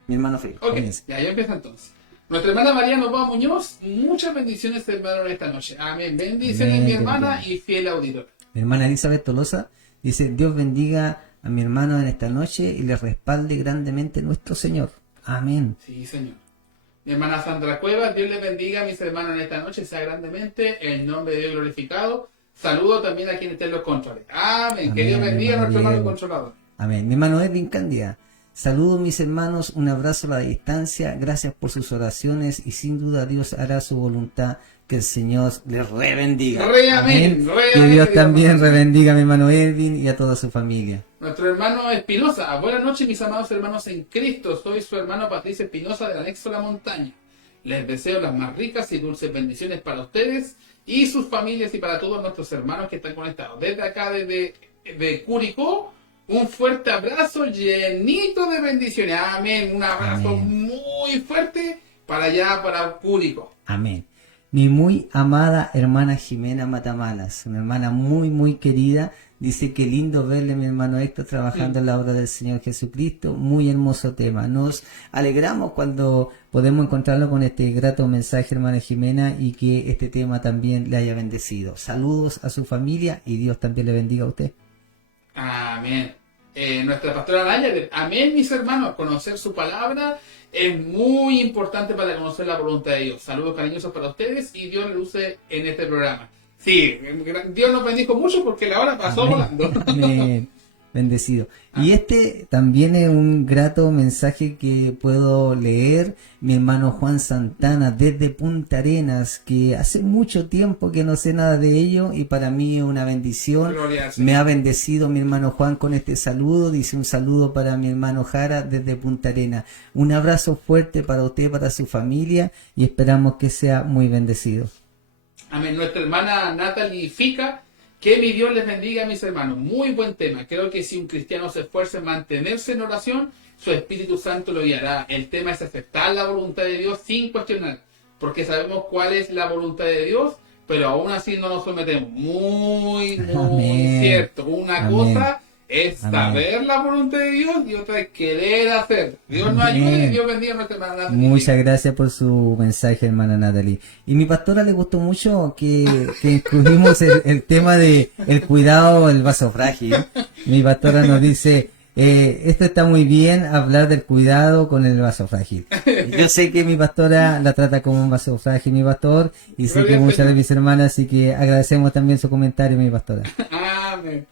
Mi hermano Felipe, Ok, comienza. ya empieza entonces. Nuestra hermana María Novoa Muñoz, muchas bendiciones, hermano, en esta noche. Amén. Bendiciones, Amén, mi hermana bendiciones. y fiel auditor. Mi hermana Elizabeth Tolosa dice: Dios bendiga a mi hermano en esta noche y le respalde grandemente nuestro Señor. Amén. Sí, Señor. Mi hermana Sandra Cuevas, Dios les bendiga a mis hermanos en esta noche, sea grandemente, el nombre de Dios glorificado. Saludo también a quienes estén en los controles. Amén. Que Amén, Dios bendiga a hermano nuestro hermano Diego. controlador. Amén. Mi hermano Edwin Cándida. Saludos mis hermanos, un abrazo a la distancia, gracias por sus oraciones y sin duda Dios hará su voluntad, que el Señor les rebendiga. Re amén, re Que amén, Dios querido también hermano. rebendiga a mi hermano Edwin y a toda su familia. Nuestro hermano Espinosa, buenas noches mis amados hermanos en Cristo, soy su hermano Patricia Espinosa del anexo La Montaña. Les deseo las más ricas y dulces bendiciones para ustedes y sus familias y para todos nuestros hermanos que están conectados. Desde acá, de Curicó, un fuerte abrazo llenito de bendiciones. Amén, un abrazo Amén. muy fuerte para allá, para Curicó. Amén. Mi muy amada hermana Jimena Matamalas, una hermana muy querida, dice que lindo verle mi hermano Héctor trabajando en la obra del Señor Jesucristo, muy hermoso tema. Nos alegramos cuando podemos encontrarlo con este grato mensaje, hermana Jimena, y que este tema también le haya bendecido. Saludos a su familia y Dios también le bendiga a usted. Amén. Nuestra pastora Naya, amén, mis hermanos, conocer su palabra es muy importante para conocer la voluntad de Dios. Saludos cariñosos para ustedes y Dios le use en este programa. Sí, Dios nos bendijo mucho porque la hora pasó volando. Amén. Bendecido. Y este también es un grato mensaje que puedo leer. Mi hermano Juan Santana desde Punta Arenas, que hace mucho tiempo que no sé nada de ello y para mí es una bendición. Gloria al Señor. Me ha bendecido mi hermano Juan con este saludo. Dice un saludo para mi hermano Jara desde Punta Arenas. Un abrazo fuerte para usted, para su familia y esperamos que sea muy bendecido. Amén. Nuestra hermana Natalie Fica, que mi Dios les bendiga a mis hermanos. Muy buen tema. Creo que si un cristiano se esfuerza en mantenerse en oración, su Espíritu Santo lo guiará. El tema es aceptar la voluntad de Dios sin cuestionar, porque sabemos cuál es la voluntad de Dios, pero aún así no nos sometemos. Muy Amén. cierto. Una Amén. cosa es Amén. saber la voluntad de Dios y otra es querer hacer. Dios nos Amén. ayude y Dios bendiga a nuestra hermana Natalie. Muchas gracias por su mensaje, hermana Natalie. Y mi pastora le gustó mucho que incluimos el tema de el cuidado del vaso frágil. Mi pastora nos dice, esto está muy bien, hablar del cuidado con el vaso frágil. Yo sé que mi pastora la trata como un vaso frágil, mi pastor, y sé Gloria que al muchas de Señor. mis hermanas, así que agradecemos también su comentario, mi pastora. Amén.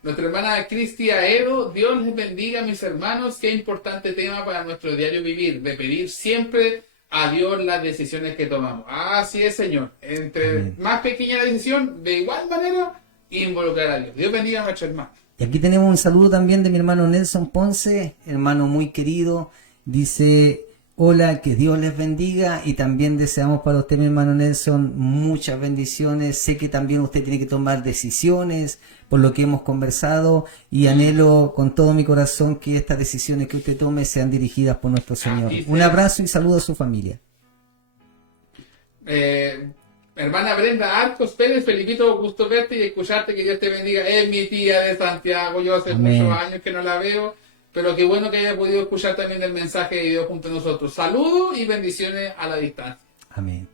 Nuestra hermana Cristia Edo, Dios les bendiga, mis hermanos. Qué importante tema para nuestro diario vivir, de pedir siempre a Dios las decisiones que tomamos. Así es, Señor. Entre Amén. más pequeña la decisión, de igual manera, involucrar a Dios. Dios bendiga a nuestro hermano. Y aquí tenemos un saludo también de mi hermano Nelson Ponce, hermano muy querido. Dice, hola, que Dios les bendiga y también deseamos para usted, mi hermano Nelson, muchas bendiciones. Sé que también usted tiene que tomar decisiones por lo que hemos conversado y anhelo con todo mi corazón que estas decisiones que usted tome sean dirigidas por nuestro Señor. Así sea. Un abrazo y saludo a su familia. Hermana Brenda Arcos Pérez, Felipito, gusto verte y escucharte, que Dios te bendiga. Es mi tía de Santiago, yo hace Amén. muchos años que no la veo, pero qué bueno que haya podido escuchar también el mensaje de Dios junto a nosotros. Saludos y bendiciones a la distancia. Amén.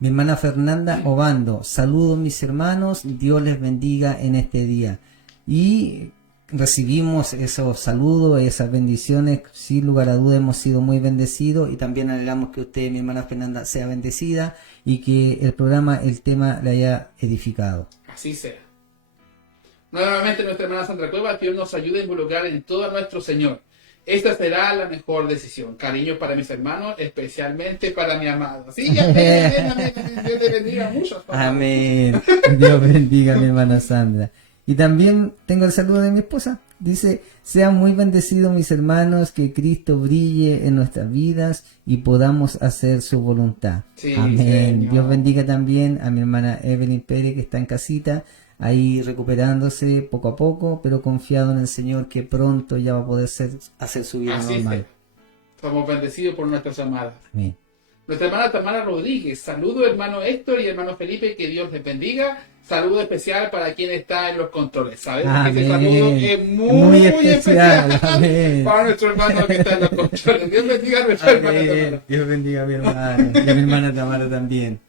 Mi hermana Fernanda Obando, saludos mis hermanos, Dios les bendiga en este día. Y recibimos esos saludos, esas bendiciones, sin lugar a duda hemos sido muy bendecidos y también anhelamos que usted, mi hermana Fernanda, sea bendecida y que el programa, el tema le haya edificado. Así sea. Nuevamente nuestra hermana Sandra Cueva, que Dios nos ayude a involucrar en todo a nuestro Señor. Esta será la mejor decisión. Cariño para mis hermanos, especialmente para mi amado. Sí, amén. Dios te bendiga mucho. Amén. Dios bendiga a mi hermana Sandra. Y también tengo el saludo de mi esposa. Dice, sean muy bendecidos mis hermanos, que Cristo brille en nuestras vidas y podamos hacer su voluntad. Sí, Amén. Señor. Dios bendiga también a mi hermana Evelyn Pérez, que está en casita, ahí recuperándose poco a poco, pero confiado en el Señor que pronto ya va a poder hacer su vida Así normal. sea. Somos bendecidos por nuestras amadas. Amén. Nuestra hermana Tamara Rodríguez, saludo hermano Héctor y hermano Felipe, que Dios les bendiga. Saludo especial para quien está en los controles. Sabemos que ese Amén. saludo es muy especial Amén. para nuestro hermano que está en los controles. Dios bendiga a nuestra hermana Amén. Tamara. Dios bendiga a mi hermana y a mi hermana Tamara también.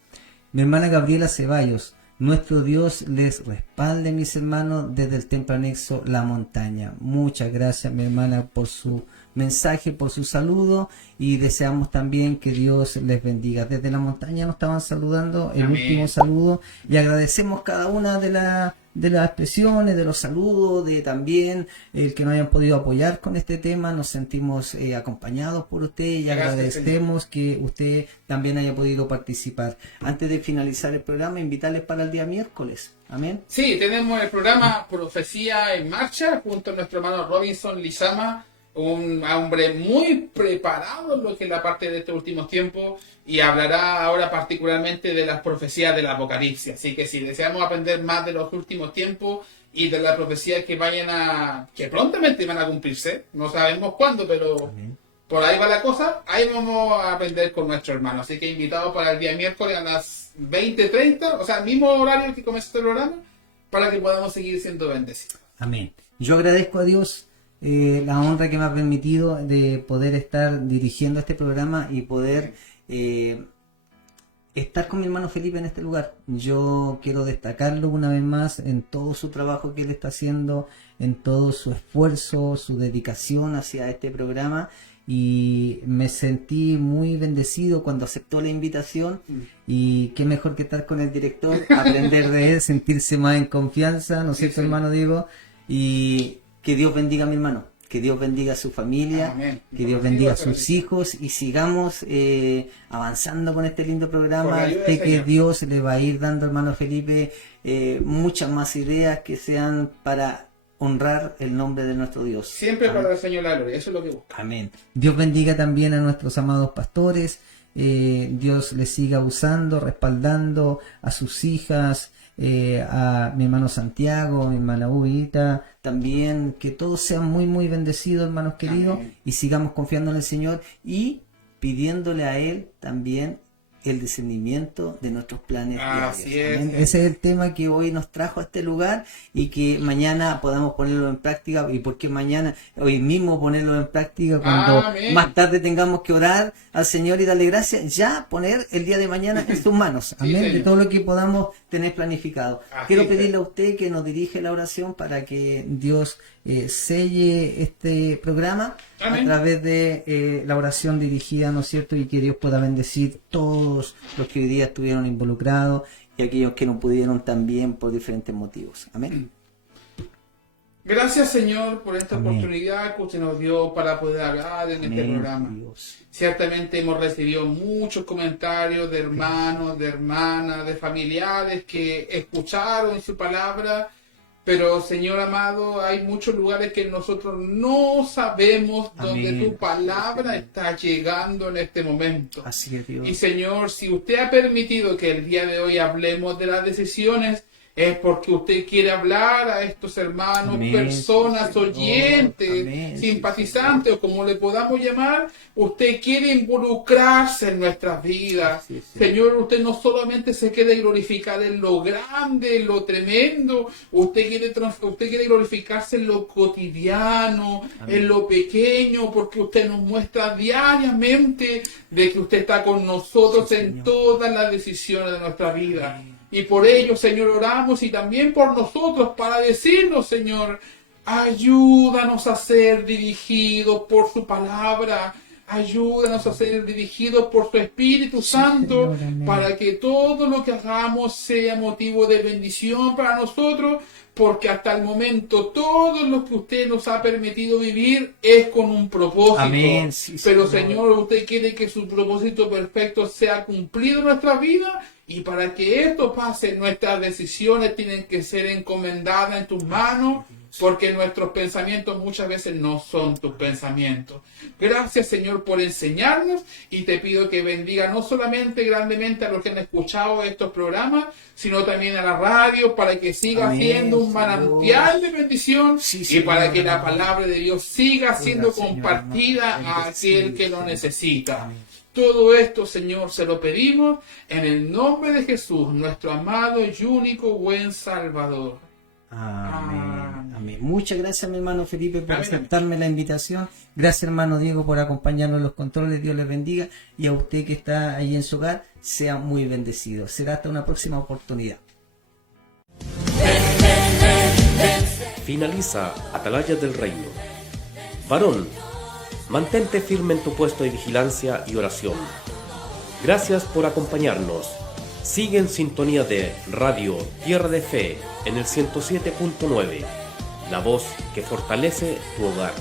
Mi hermana Gabriela Ceballos, nuestro Dios les respalde, mis hermanos, desde el templo anexo La Montaña. Muchas gracias, mi hermana, por su mensaje, por su saludo, y deseamos también que Dios les bendiga. Desde La Montaña nos estaban saludando, el Amén. último saludo, y agradecemos cada una de las expresiones, de los saludos, de también el que nos hayan podido apoyar con este tema. Nos sentimos acompañados por usted y Gracias, agradecemos que usted también haya podido participar. Antes de finalizar el programa, invitarles para el día miércoles. Amén. Sí, tenemos el programa Profecía en Marcha junto a nuestro hermano Robinson Lizama, un hombre muy preparado en lo que es la parte de estos últimos tiempos, y hablará ahora particularmente de las profecías del Apocalipsis. Así que si deseamos aprender más de los últimos tiempos y de las profecías que prontamente van a cumplirse, no sabemos cuándo, pero por ahí va la cosa, ahí vamos a aprender con nuestro hermano. Así que invitados para el día miércoles a las 20:30, o sea, el mismo horario que comenzó este programa, para que podamos seguir siendo bendecidos. Amén. Yo agradezco a Dios la honra que me ha permitido de poder estar dirigiendo este programa y poder estar con mi hermano Felipe en este lugar. Yo quiero destacarlo una vez más en todo su trabajo que él está haciendo, en todo su esfuerzo, su dedicación hacia este programa, y me sentí muy bendecido cuando aceptó la invitación, y qué mejor que estar con el director, aprender de él, sentirse más en confianza, ¿no es cierto, hermano Diego? Y que Dios bendiga a mi hermano, que Dios bendiga a su familia, Amén. que Dios bendiga a sus hijos, y sigamos avanzando con este lindo Con programa. la ayuda Sé del que Señor. Dios le va a ir dando, hermano Felipe, muchas más ideas que sean para honrar el nombre de nuestro Dios. Siempre Amén. para el Señor la gloria, eso es lo que busca. Amén. Dios bendiga también a nuestros amados pastores. Dios les siga usando, respaldando a sus hijas, a mi hermano Santiago, a mi hermana Ubita, también que todos sean muy muy bendecidos, hermanos queridos, Amén. y sigamos confiando en el Señor y pidiéndole a Él también el discernimiento de nuestros planes Así diarios. es. Amén. Ese es el tema que hoy nos trajo a este lugar, y que mañana podamos ponerlo en práctica. ¿Y por qué mañana? Hoy mismo ponerlo en práctica, cuando Amén. más tarde tengamos que orar al Señor y darle gracias, ya poner el día de mañana en sus manos. Amén. Señor. De todo lo que podamos tener planificado. Así Quiero es. pedirle a usted que nos dirige la oración para que Dios selle este programa Amén. a través de la oración dirigida, ¿no es cierto? Y que Dios pueda bendecir todos los que hoy día estuvieron involucrados y aquellos que no pudieron también por diferentes motivos. Amén. Gracias, Señor, por esta Amén. oportunidad que usted nos dio para poder hablar en este Amén, programa. Dios. Ciertamente hemos recibido muchos comentarios de hermanos, de hermanas, de familiares que escucharon su palabra, pero, Señor amado, hay muchos lugares que nosotros no sabemos dónde Amén. tu palabra está llegando en este momento. Así es, Dios. Y Señor, si usted ha permitido que el día de hoy hablemos de las decisiones es porque usted quiere hablar a estos hermanos, Amén, personas, sí, Señor. oyentes, Amén, sí, simpatizantes, o como le podamos llamar. Usted quiere involucrarse en nuestras vidas. Sí, sí. Señor, usted no solamente se quiere glorificar en lo grande, en lo tremendo, usted quiere glorificarse en lo cotidiano, Amén. en lo pequeño, porque usted nos muestra diariamente de que usted está con nosotros Sí, en Señor. todas las decisiones de nuestra vida. Y por ello, Señor, oramos y también por nosotros para decirnos, Señor, ayúdanos a ser dirigidos por su palabra. Ayúdanos a ser dirigidos por tu Espíritu Santo, Señor, amén. para que todo lo que hagamos sea motivo de bendición para nosotros, porque hasta el momento todo lo que usted nos ha permitido vivir es con un propósito. Amén, sí, Pero Señor. Señor, usted quiere que su propósito perfecto sea cumplido en nuestra vida, y para que esto pase, nuestras decisiones tienen que ser encomendadas en tus manos, porque nuestros pensamientos muchas veces no son tus pensamientos. Gracias, Señor, por enseñarnos, y te pido que bendiga no solamente grandemente a los que han escuchado estos programas, sino también a la radio, para que siga Amén, siendo un Señor. manantial de bendición, Sí, y Señor. para que la palabra de Dios siga siendo Señor, compartida a aquel que lo Señor. necesita. Amén. Todo esto, Señor, se lo pedimos en el nombre de Jesús, nuestro amado y único buen Salvador. Amén. Amén. Muchas gracias, mi hermano Felipe, por Amén. aceptarme la invitación. Gracias, hermano Diego, por acompañarnos en los controles. Dios les bendiga. Y a usted que está ahí en su hogar, sea muy bendecido. Será hasta una próxima oportunidad. Finaliza Atalayas del Reino. Varón, mantente firme en tu puesto de vigilancia y oración. Gracias por acompañarnos. Sigue en sintonía de Radio Tierra de Fe en el 107.9, la voz que fortalece tu hogar.